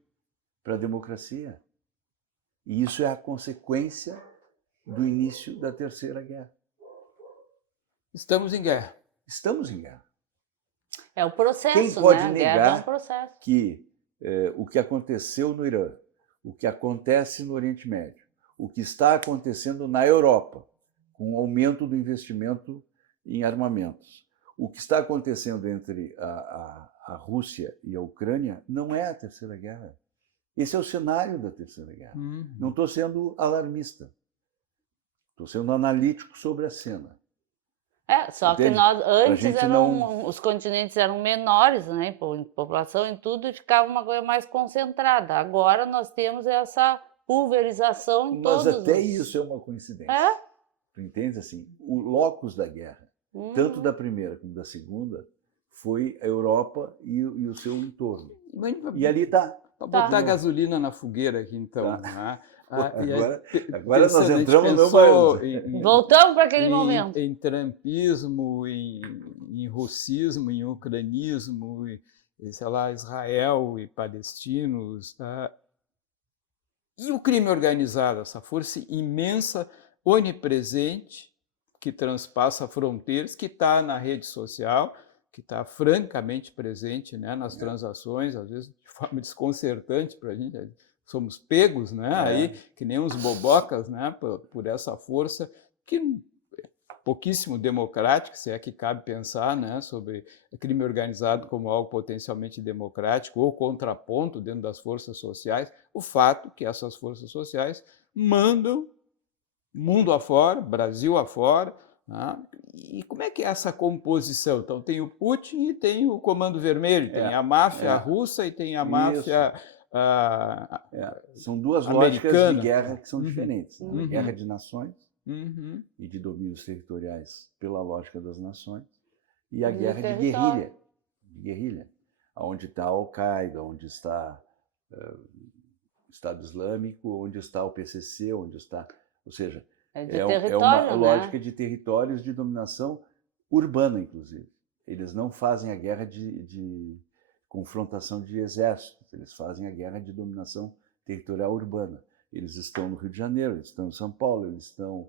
para a democracia. E isso é a consequência do início da Terceira Guerra. Estamos em guerra. Estamos em guerra. É o processo, Quem pode né? A negar guerra é um processo. que o que aconteceu no Irã, o que acontece no Oriente Médio, o que está acontecendo na Europa, com o aumento do investimento em armamentos, o que está acontecendo entre a Rússia e a Ucrânia, não é a Terceira Guerra. Esse é o cenário da Terceira Guerra. Não estou sendo alarmista. Estou sendo analítico sobre a cena. Só Entende? que antes os continentes eram menores, né, em população e tudo, e ficava uma coisa mais concentrada. Agora nós temos essa pulverização em todos Mas até isso é uma coincidência. Tu entende assim? O locus da guerra, tanto da primeira como da segunda, foi a Europa e o seu entorno. E ali está. Para botar gasolina na fogueira aqui, então. Né? Agora nós pensando, a gente entramos no pensou Voltamos para aquele momento. em trumpismo, em russismo, em ucranismo, sei lá, Israel e palestinos. E o crime organizado, essa força imensa, onipresente, que transpassa fronteiras, que está na rede social, que está francamente presente, né, nas transações, às vezes de forma desconcertante para a gente. Somos pegos, né, aí, que nem uns bobocas, né, por essa força que pouquíssimo democrático, se é que cabe pensar, né, sobre crime organizado como algo potencialmente democrático ou contraponto dentro das forças sociais, o fato que essas forças sociais mandam mundo afora, Brasil afora, né? E como é que é essa composição? Então tem o Putin e tem o Comando Vermelho, tem a máfia russa e tem a máfia São duas lógicas de guerra que são diferentes. Né? A guerra de nações e de domínios territoriais pela lógica das nações, e a guerra de guerrilha, onde está a Al-Qaeda, onde está o Estado Islâmico, onde está o PCC, onde está... Ou seja, é uma lógica de territórios de dominação urbana, inclusive. Eles não fazem a guerra de confrontação de exércitos, eles fazem a guerra de dominação territorial urbana. Eles estão no Rio de Janeiro, eles estão em São Paulo, eles estão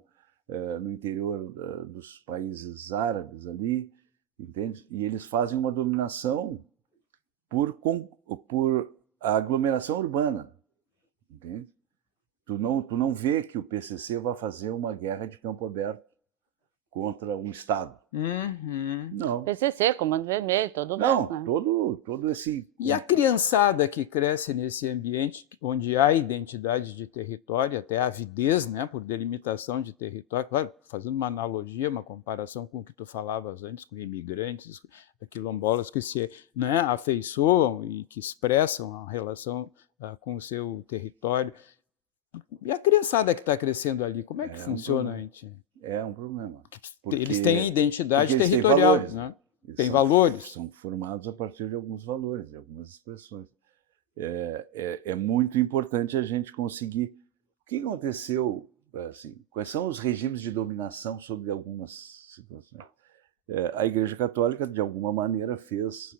no interior dos países árabes ali, entende? E eles fazem uma dominação por aglomeração urbana, entende? Tu não vê que o PCC vai fazer uma guerra de campo aberto contra um Estado. Não. PCC, Comando Vermelho, todo o resto, né? todo esse... E a criançada que cresce nesse ambiente onde há identidade de território, até avidez, né, por delimitação de território, claro, fazendo uma analogia, uma comparação com o que tu falavas antes, com imigrantes, quilombolas que se, né, afeiçoam e que expressam a relação com o seu território. E a criançada que está crescendo ali, como é que funciona? É um problema. Eles têm identidade territorial, valores, né? Tem valores. São formados a partir de alguns valores, de algumas expressões. É muito importante a gente conseguir... O que aconteceu, assim, quais são os regimes de dominação sobre algumas situações? A Igreja Católica, de alguma maneira, fez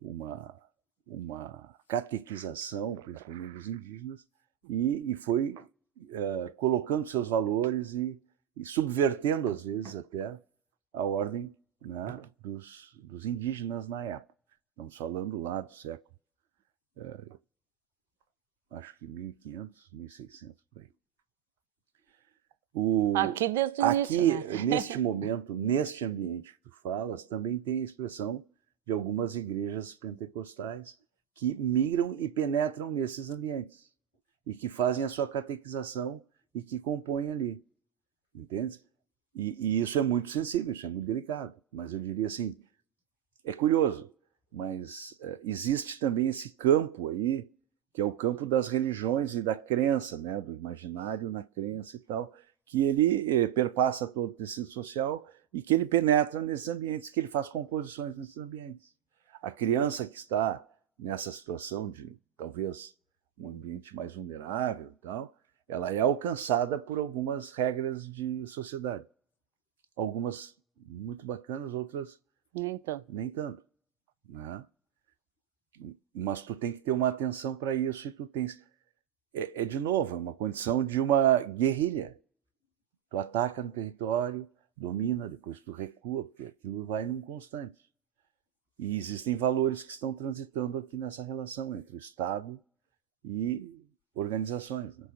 uma catequização, principalmente dos indígenas, e foi colocando seus valores e subvertendo, às vezes, até a ordem, né, dos indígenas na época. Estamos falando lá do século, acho que 1500, 1600, por aí. Aqui desde o início, né? Neste momento, neste ambiente que tu falas, também tem a expressão de algumas igrejas pentecostais que migram e penetram nesses ambientes e que fazem a sua catequização e que compõem ali, entende? E isso é muito sensível, isso é muito delicado, mas eu diria assim, é curioso, mas existe também esse campo aí, que é o campo das religiões e da crença, né, do imaginário na crença e tal, que ele perpassa todo o tecido social e que ele penetra nesses ambientes, que ele faz composições nesses ambientes. A criança que está nessa situação de, talvez, um ambiente mais vulnerável e tal, ela é alcançada por algumas regras de sociedade. Algumas muito bacanas, outras nem tanto. Né? Mas tu tem que ter uma atenção para isso e tu tens... de novo, é uma condição de uma guerrilha. Tu ataca no território, domina, depois tu recua, porque aquilo vai num constante. E existem valores que estão transitando aqui nessa relação entre o Estado e organizações, né?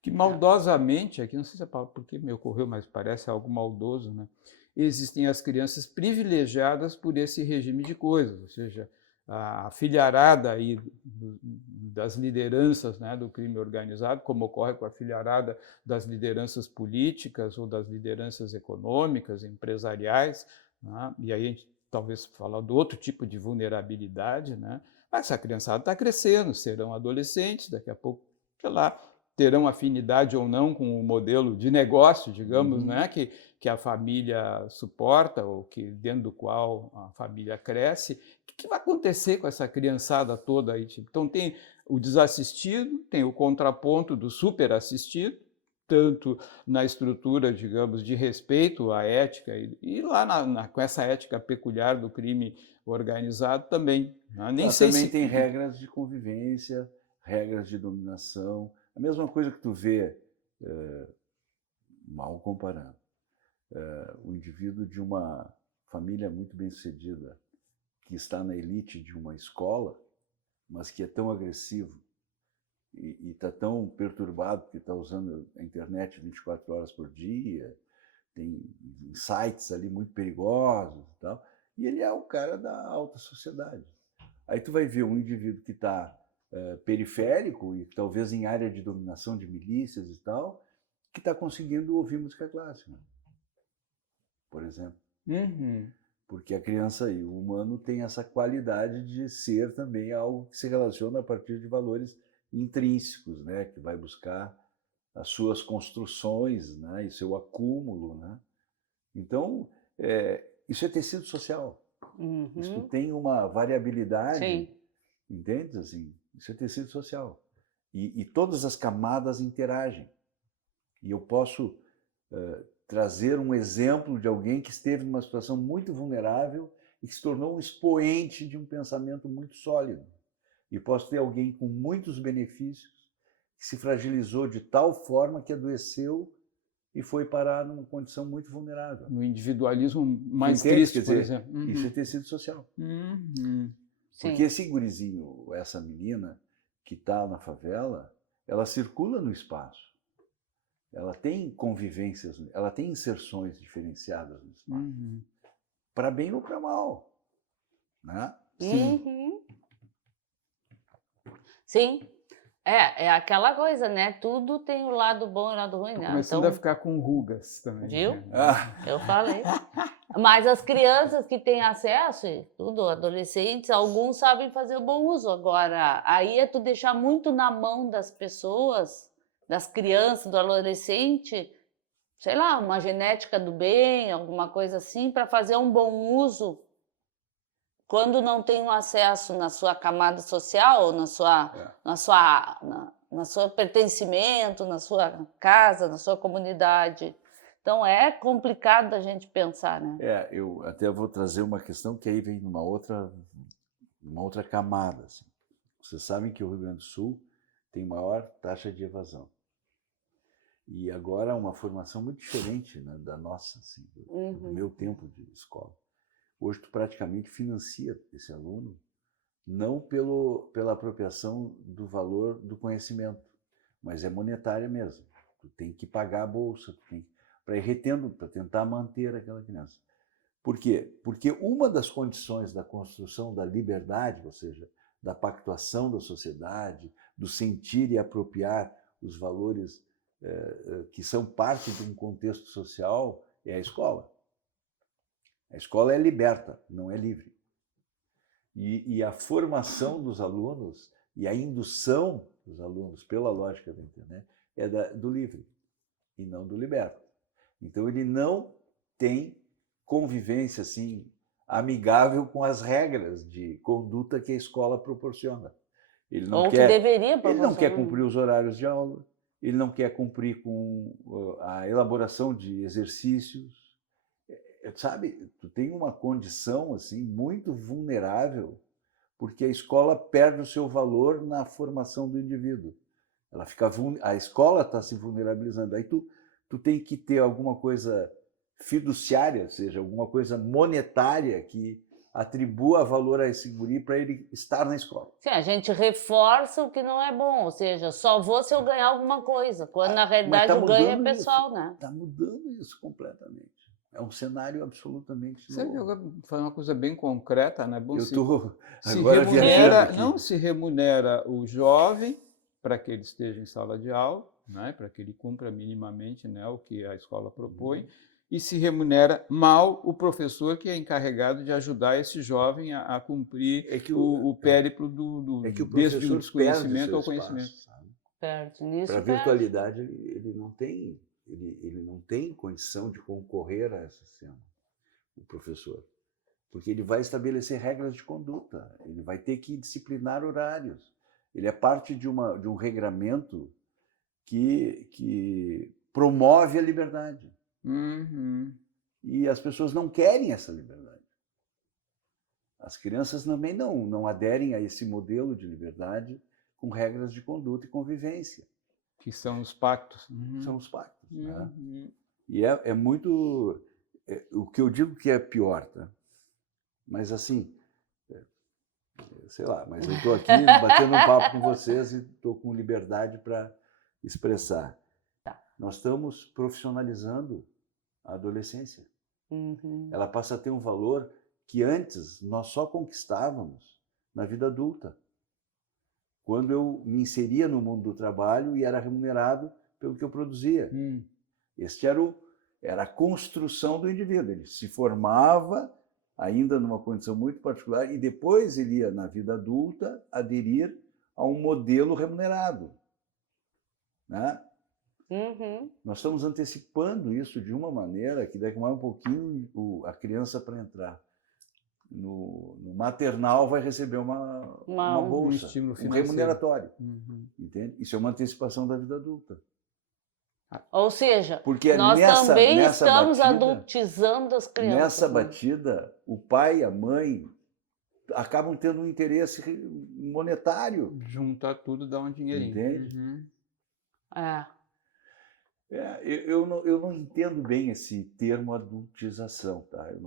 Que maldosamente, aqui não sei se é porque me ocorreu, mas parece algo maldoso, né? Existem as crianças privilegiadas por esse regime de coisas, ou seja, a filharada aí das lideranças, né, do crime organizado, como ocorre com a filharada das lideranças políticas ou das lideranças econômicas, empresariais, né? E aí a gente talvez falar do outro tipo de vulnerabilidade, né? Mas essa criançada está crescendo, serão adolescentes, daqui a pouco, sei lá, terão afinidade ou não com o modelo de negócio, digamos, Uhum. né, que a família suporta ou que dentro do qual a família cresce. O que vai acontecer com essa criançada toda aí? Tipo, então tem o desassistido, tem o contraponto do superassistido, tanto na estrutura, digamos, de respeito à ética e lá com essa ética peculiar do crime organizado também, né? Nem sei Também se... tem regras de convivência, regras de dominação. A mesma coisa que tu vê, mal comparando, o indivíduo de uma família muito bem-sucedida que está na elite de uma escola, mas que é tão agressivo e está tão perturbado porque está usando a internet 24 horas por dia, tem sites ali muito perigosos e tal, e ele é o cara da alta sociedade. Aí tu vai ver um indivíduo que está periférico e talvez em área de dominação de milícias e tal, que está conseguindo ouvir música clássica, por exemplo. Uhum. Porque a criança e o humano tem essa qualidade de ser também algo que se relaciona a partir de valores intrínsecos, né? Que vai buscar as suas construções, né? E seu acúmulo, né? Então, isso é tecido social. Isso Uhum. tem uma variabilidade, Sim. entende? Assim, isso é tecido social. E todas as camadas interagem. E eu posso trazer um exemplo de alguém que esteve numa situação muito vulnerável e que se tornou um expoente de um pensamento muito sólido. E posso ter alguém com muitos benefícios que se fragilizou de tal forma que adoeceu e foi parar numa condição muito vulnerável. No individualismo mais Entende? triste, Quer por dizer, exemplo. Uhum. isso é tecido social. Uhum. Porque esse gurizinho, essa menina que está na favela, ela circula no espaço. Ela tem convivências, ela tem inserções diferenciadas no espaço. Uhum. Para bem ou para mal. Né? Sim. Uhum. Sim. É aquela coisa, né? Tudo tem o lado bom e o lado ruim, Tô né? começando a Então, ficar com rugas também. viu? Né? Eu falei. Mas as crianças que têm acesso, e tudo, adolescentes, alguns sabem fazer o bom uso. Agora, aí é tu deixar muito na mão das pessoas, das crianças, do adolescente, sei lá, uma genética do bem, alguma coisa assim, para fazer um bom uso. Quando não tem um acesso na sua camada social, na sua pertencimento, na sua casa, na sua comunidade. Então é complicado da gente pensar, né? Eu até vou trazer uma questão que aí vem numa outra camada. Assim. Vocês sabem que o Rio Grande do Sul tem maior taxa de evasão. E agora uma formação muito diferente, né, da nossa, assim, do meu tempo de escola. Hoje tu praticamente financia esse aluno não pela apropriação do valor do conhecimento, mas é monetária mesmo. Tu tem que pagar a bolsa, para ir retendo, para tentar manter aquela criança. Por quê? Porque uma das condições da construção da liberdade, ou seja, da pactuação da sociedade, do sentir e apropriar os valores que são parte de um contexto social, é a escola. A escola é liberta, não é livre. E a formação dos alunos e a indução dos alunos pela lógica da internet é do livre e não do liberto. Então ele não tem convivência assim amigável com as regras de conduta que a escola proporciona. Ele não que deveria ele não quer proporcionar. cumprir os horários de aula, ele não quer cumprir com a elaboração de exercícios. Sabe, tu tem uma condição assim muito vulnerável porque a escola perde o seu valor na formação do indivíduo. A escola está se vulnerabilizando. Aí tu tem que ter alguma coisa fiduciária, ou seja, alguma coisa monetária que atribua valor a esse guri para ele estar na escola. Sim, a gente reforça o que não é bom, ou seja, só vou se eu ganhar alguma coisa, quando na realidade o ganho é pessoal, né? Está mudando isso completamente. É um cenário absolutamente novo. Você novo. foi uma coisa bem concreta, né? Bom, eu estou agora viajando aqui. Não se remunera o jovem para que ele esteja em sala de aula, né? Para que ele cumpra minimamente, né, o que a escola propõe, e se remunera mal o professor que é encarregado de ajudar esse jovem a cumprir o périplo desde o desconhecimento ao conhecimento. Sabe? Perde. Nisso Para a perde. virtualidade, ele não tem condição de concorrer a esse sistema, o professor. Porque ele vai estabelecer regras de conduta, ele vai ter que disciplinar horários. Ele é parte de um regramento que promove a liberdade. E as pessoas não querem essa liberdade. As crianças também não aderem a esse modelo de liberdade com regras de conduta e convivência. Que são os pactos. São os pactos. Né? E é muito... o que eu digo que é pior, tá? Mas assim, sei lá, mas eu estou aqui batendo um papo com vocês e estou com liberdade para expressar. Tá. Nós estamos profissionalizando a adolescência. Ela passa a ter um valor que antes nós só conquistávamos na vida adulta. Quando eu me inseria no mundo do trabalho e era remunerado pelo que eu produzia. Este era a construção do indivíduo. Ele se formava ainda numa condição muito particular e depois ele ia, na vida adulta, aderir a um modelo remunerado. Né? Nós estamos antecipando isso de uma maneira que daqui a um pouquinho a criança, para entrar no maternal, vai receber uma bolsa, um remuneratório. Entende? Isso é uma antecipação da vida adulta. Ou seja, porque nós também estamos batida, adultizando as crianças. Nessa batida, o pai e a mãe acabam tendo um interesse monetário. Juntar tudo, dá um dinheirinho. Entende? Eu não entendo bem esse termo adultização, tá? Eu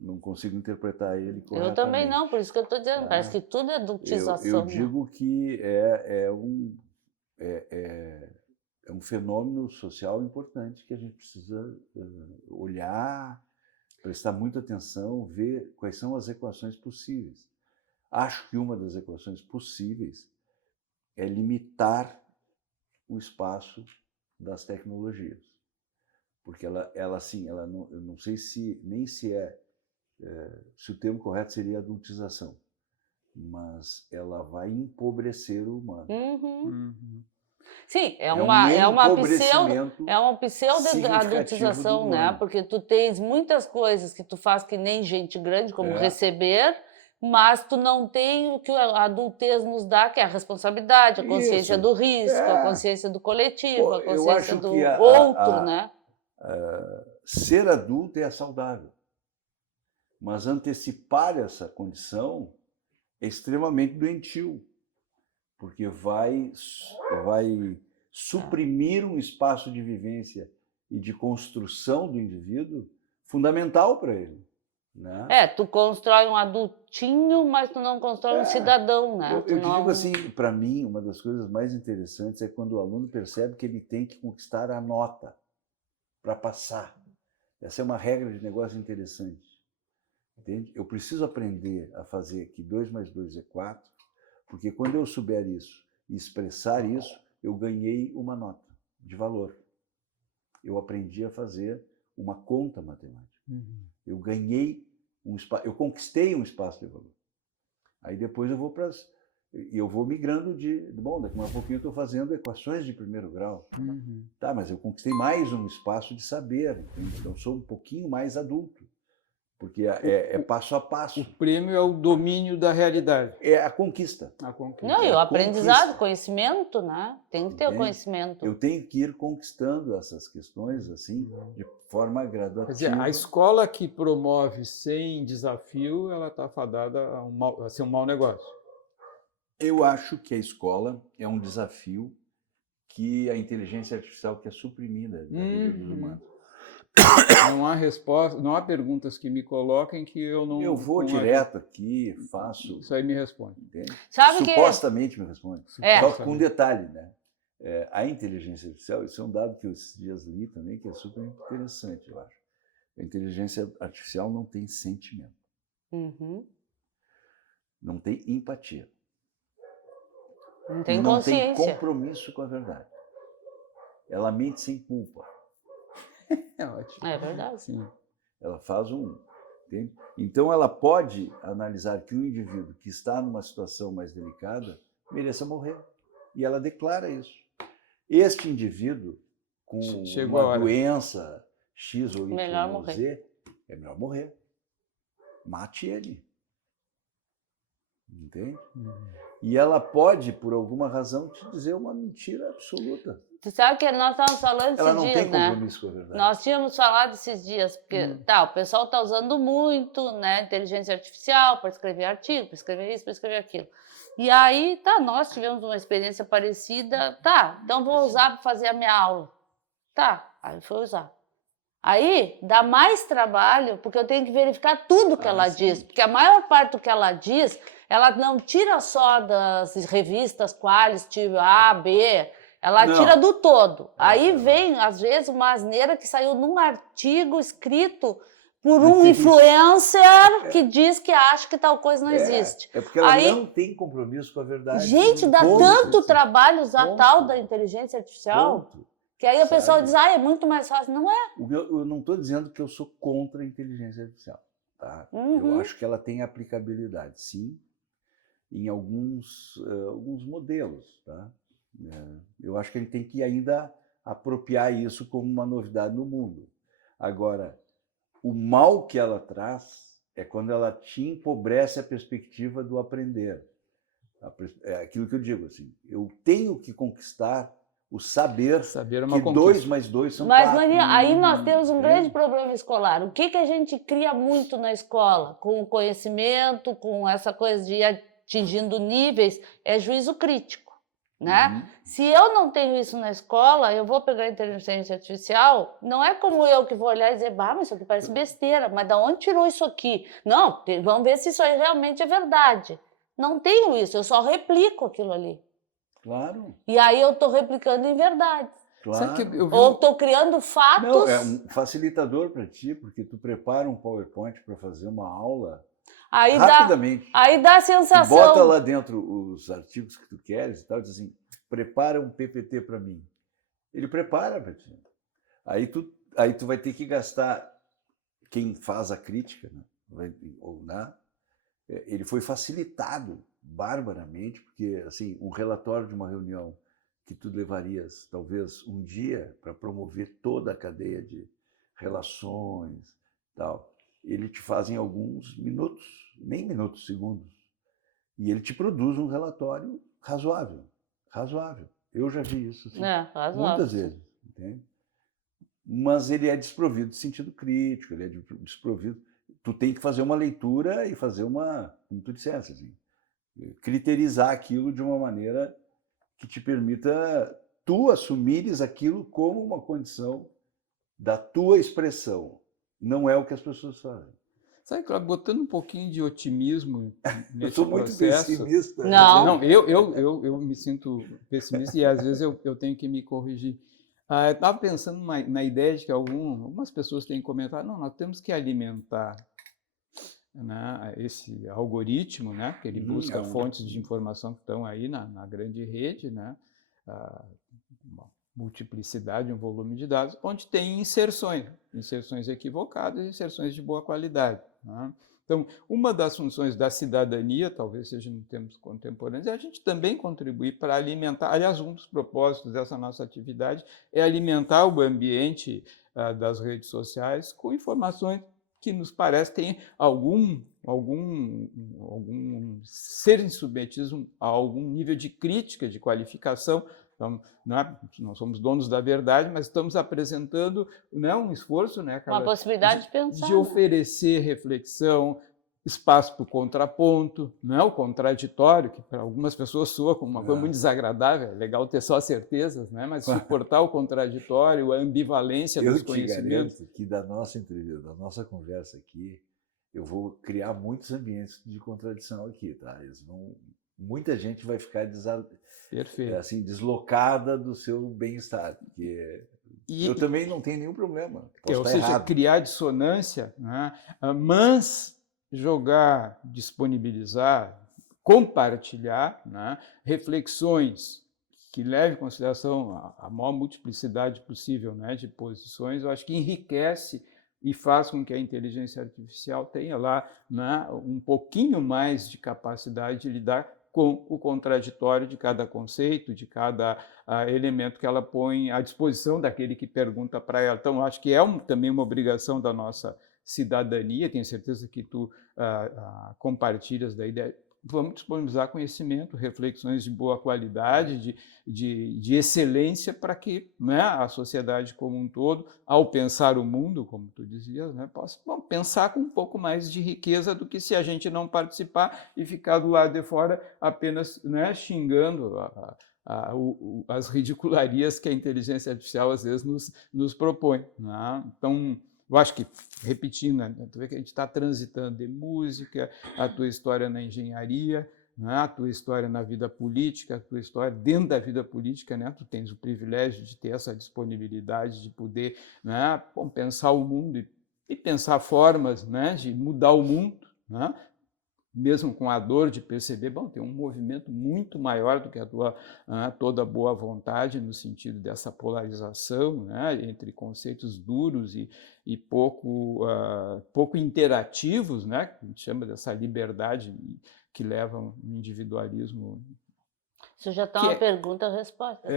não consigo interpretar ele corretamente. Eu também não, por isso que eu estou dizendo, parece que tudo é adultização. Eu digo que é um fenômeno social importante que a gente precisa olhar, prestar muita atenção, ver quais são as equações possíveis. Acho que uma das equações possíveis é limitar o espaço das tecnologias. Porque ela não, eu não sei se o termo correto seria adultização, mas ela vai empobrecer o humano. Sim, é uma pseudo-adultização, né? Porque tu tens muitas coisas que tu faz que nem gente grande, como receber, mas tu não tem o que a adultez nos dá, que é a responsabilidade, a consciência do risco, a consciência do coletivo, a consciência do outro, né? Ser adulto é saudável, mas antecipar essa condição é extremamente doentio, porque vai suprimir um espaço de vivência e de construção do indivíduo fundamental para ele. Né? Tu constrói um adultinho, mas tu não constrói um cidadão, né? Eu digo assim, para mim, uma das coisas mais interessantes é quando o aluno percebe que ele tem que conquistar a nota para passar. Essa é uma regra de negócio interessante. Entende? Eu preciso aprender a fazer que 2 mais 2 é 4, porque quando eu souber isso e expressar isso, eu ganhei uma nota de valor. Eu aprendi a fazer uma conta matemática. Eu ganhei um espaço, eu conquistei um espaço de valor. Aí depois eu vou migrando daqui a pouquinho eu estou fazendo equações de primeiro grau. Tá, mas eu conquistei mais um espaço de saber, então eu sou um pouquinho mais adulto. Porque é passo a passo. O prêmio é o domínio da realidade. É a conquista. Não, e o aprendizado, conhecimento, né? Tem que ter o conhecimento. Eu tenho que ir conquistando essas questões assim, de forma gradativa. Quer dizer, a escola que promove sem desafio, ela está fadada a ser um mau negócio. Eu acho que a escola é um desafio que a inteligência artificial quer suprimir da vida dos humanos. Não há resposta, não há perguntas que me coloquem que eu não... Eu vou direto aqui, faço... Isso aí me responde. Supostamente me responde. Só com um detalhe, né? A inteligência artificial, isso é um dado que eu esses dias li também, que é super interessante, eu acho. A inteligência artificial não tem sentimento. Não tem empatia. Não tem consciência. Não tem compromisso com a verdade. Ela mente sem culpa. É ótimo. É verdade. Sim. Ela faz entende? Então, ela pode analisar que um indivíduo que está numa situação mais delicada mereça morrer. E ela declara isso. Este indivíduo com Chegou a uma hora. doença X ou Y Melhor ou morrer. Z, é melhor morrer. Mate ele. Entende? E ela pode, por alguma razão, te dizer uma mentira absoluta. Tu sabe que nós estávamos falando Ela esses não dias, tem né? compromisso com a verdade. Nós tínhamos falado esses dias, porque tá, o pessoal está usando muito, né, inteligência artificial para escrever artigo, para escrever isso, para escrever aquilo. E aí, tá, nós tivemos uma experiência parecida, tá, então vou usar para fazer a minha aula. Tá, aí foi usar. Aí dá mais trabalho, porque eu tenho que verificar tudo que ela diz, porque a maior parte do que ela diz, ela não tira só das revistas Qualis, tipo A, B, ela Não. tira do todo. Aí vem, às vezes, uma asneira que saiu num artigo escrito por um influencer que diz que acha que tal coisa não existe. É porque ela Aí, não tem compromisso com a verdade. gente, dá Ponto. tanto trabalho usar Ponto. tal da inteligência artificial, Ponto. que aí a pessoa Sabe? diz, é muito mais fácil. Não é. Eu não estou dizendo que eu sou contra a inteligência artificial. Tá? Eu acho que ela tem aplicabilidade, sim, em alguns modelos. Tá? Eu acho que ele tem que ainda apropriar isso como uma novidade no mundo. Agora, o mal que ela traz é quando ela te empobrece a perspectiva do aprender. É aquilo que eu digo, assim, eu tenho que conquistar o saber Saber é uma que conquista. 2 mais 2 são Mas, 4. Maria, aí nós temos um É. grande problema escolar. O que a gente cria muito na escola, com o conhecimento, com essa coisa de ir atingindo níveis, é juízo crítico, né? Se eu não tenho isso na escola, eu vou pegar a inteligência artificial, não é como eu que vou olhar e dizer, bah, mas isso aqui parece besteira, mas da onde tirou isso aqui? Não, vamos ver se isso aí realmente é verdade. Não tenho isso, eu só replico aquilo ali. Claro, E aí eu estou replicando em verdade. claro. Sabe que eu vi Ou estou criando fatos. Não, é um facilitador para ti, porque tu prepara um PowerPoint para fazer uma aula Aí rapidamente. Aí dá a Tu sensação. bota lá dentro os artigos que tu queres e tal, diz assim, prepara um PPT para mim. Ele prepara para ti. Aí tu vai ter que gastar, quem faz a crítica, né? Ele foi facilitado barbaramente, porque assim, um relatório de uma reunião que tu levarias talvez um dia para promover toda a cadeia de relações, tal, ele te faz em alguns minutos, nem minutos, segundos, e ele te produz um relatório razoável, razoável. Eu já vi isso assim, muitas vezes, entende? Mas ele é desprovido de sentido crítico, ele é desprovido. Tu tem que fazer uma leitura e fazer como tu disseste, assim, criterizar aquilo de uma maneira que te permita tu assumires aquilo como uma condição da tua expressão. Não é o que as pessoas fazem. Sabe, Cláudio, botando um pouquinho de otimismo nesse Eu sou muito processo. pessimista. Não. Eu me sinto pessimista e às vezes eu tenho que me corrigir. Eu estava pensando na ideia de que algumas pessoas têm comentado, não, nós temos que alimentar, né, esse algoritmo, né, porque ele busca fontes de informação que estão aí na grande rede, né, uma multiplicidade, um volume de dados, onde tem inserções equivocadas e inserções de boa qualidade. Né? Então, uma das funções da cidadania, talvez seja em termos contemporâneos, é a gente também contribuir para alimentar, aliás, um dos propósitos dessa nossa atividade é alimentar o ambiente das redes sociais com informações que nos parece têm serem submetidos a algum nível de crítica, de qualificação. Então, não somos donos da verdade, mas estamos apresentando, né, um esforço, né, Uma possibilidade de pensar. De oferecer reflexão, espaço para o contraponto, né, o contraditório, que para algumas pessoas soa como uma coisa muito desagradável, é legal ter só certezas, né, mas suportar o contraditório, a ambivalência dos conhecimentos. Eu te garanto que da nossa entrevista, da nossa conversa aqui, eu vou criar muitos ambientes de contradição aqui, tá? Muita gente vai ficar assim, deslocada do seu bem-estar, porque eu também não tenho nenhum problema. Ou seja, criar dissonância, né? Mas jogar, disponibilizar, compartilhar, né, reflexões que levem em consideração a maior multiplicidade possível, né, de posições, eu acho que enriquece e faz com que a inteligência artificial tenha lá, né, um pouquinho mais de capacidade de lidar com o contraditório de cada conceito, de cada elemento que ela põe à disposição daquele que pergunta para ela. Então, acho que é também uma obrigação da nossa cidadania, tenho certeza que tu compartilhas da ideia. Vamos disponibilizar conhecimento, reflexões de boa qualidade, de excelência, para que, né, a sociedade como um todo, ao pensar o mundo, como tu dizias, né, possa pensar com um pouco mais de riqueza do que se a gente não participar e ficar do lado de fora apenas, né, xingando as ridicularias que a inteligência artificial às vezes nos propõe, né? Então, eu acho que, repetindo, né, tu vê que a gente está transitando de música, a tua história na engenharia, né, a tua história na vida política, a tua história dentro da vida política, né, tu tens o privilégio de ter essa disponibilidade de poder, né, pensar o mundo e pensar formas, né, de mudar o mundo, né, mesmo com a dor de perceber, tem um movimento muito maior do que a tua toda boa vontade, no sentido dessa polarização, né, entre conceitos duros e pouco interativos, né, que a gente chama dessa liberdade que leva um individualismo. Isso já está uma pergunta-resposta.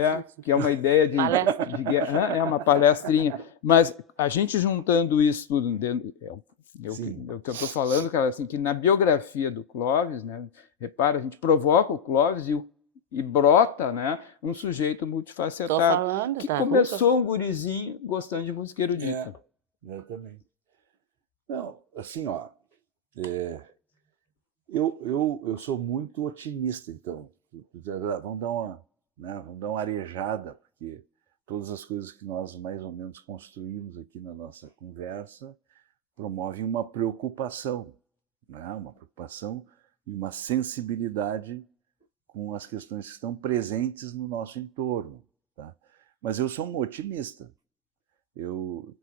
Que é uma ideia Palestra. É uma palestrinha. Mas a gente juntando isso tudo dentro... o que eu estou falando, cara, assim, que na biografia do Clóvis, né, repara, a gente provoca o Clóvis e brota, né, um sujeito multifacetado que começou um gurizinho gostando de música erudita. Exatamente. Não, assim, ó, eu sou muito otimista, então. Vamos dar uma arejada, porque todas as coisas que nós mais ou menos construímos aqui na nossa conversa promovem uma preocupação, né? Uma preocupação e uma sensibilidade com as questões que estão presentes no nosso entorno, tá? Mas eu sou um otimista. Eu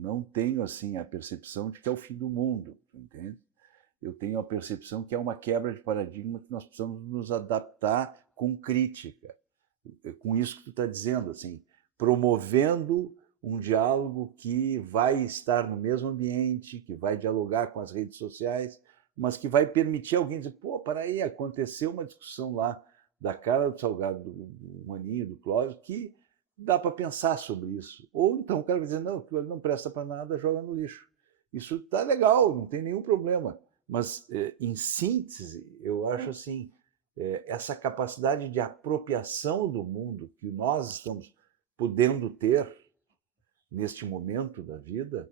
não tenho assim a percepção de que é o fim do mundo, entende? Eu tenho a percepção que é uma quebra de paradigma que nós precisamos nos adaptar com crítica. Com isso que tu está dizendo, assim, promovendo um diálogo que vai estar no mesmo ambiente, que vai dialogar com as redes sociais, mas que vai permitir alguém dizer, pô, para aí, aconteceu uma discussão lá da cara do Salgado, do Maninho, do Clóvis, que dá para pensar sobre isso. Ou então o cara vai dizer, não, aquilo não presta para nada, joga no lixo. Isso está legal, não tem nenhum problema. Mas, em síntese, eu acho assim, essa capacidade de apropriação do mundo que nós estamos podendo ter neste momento da vida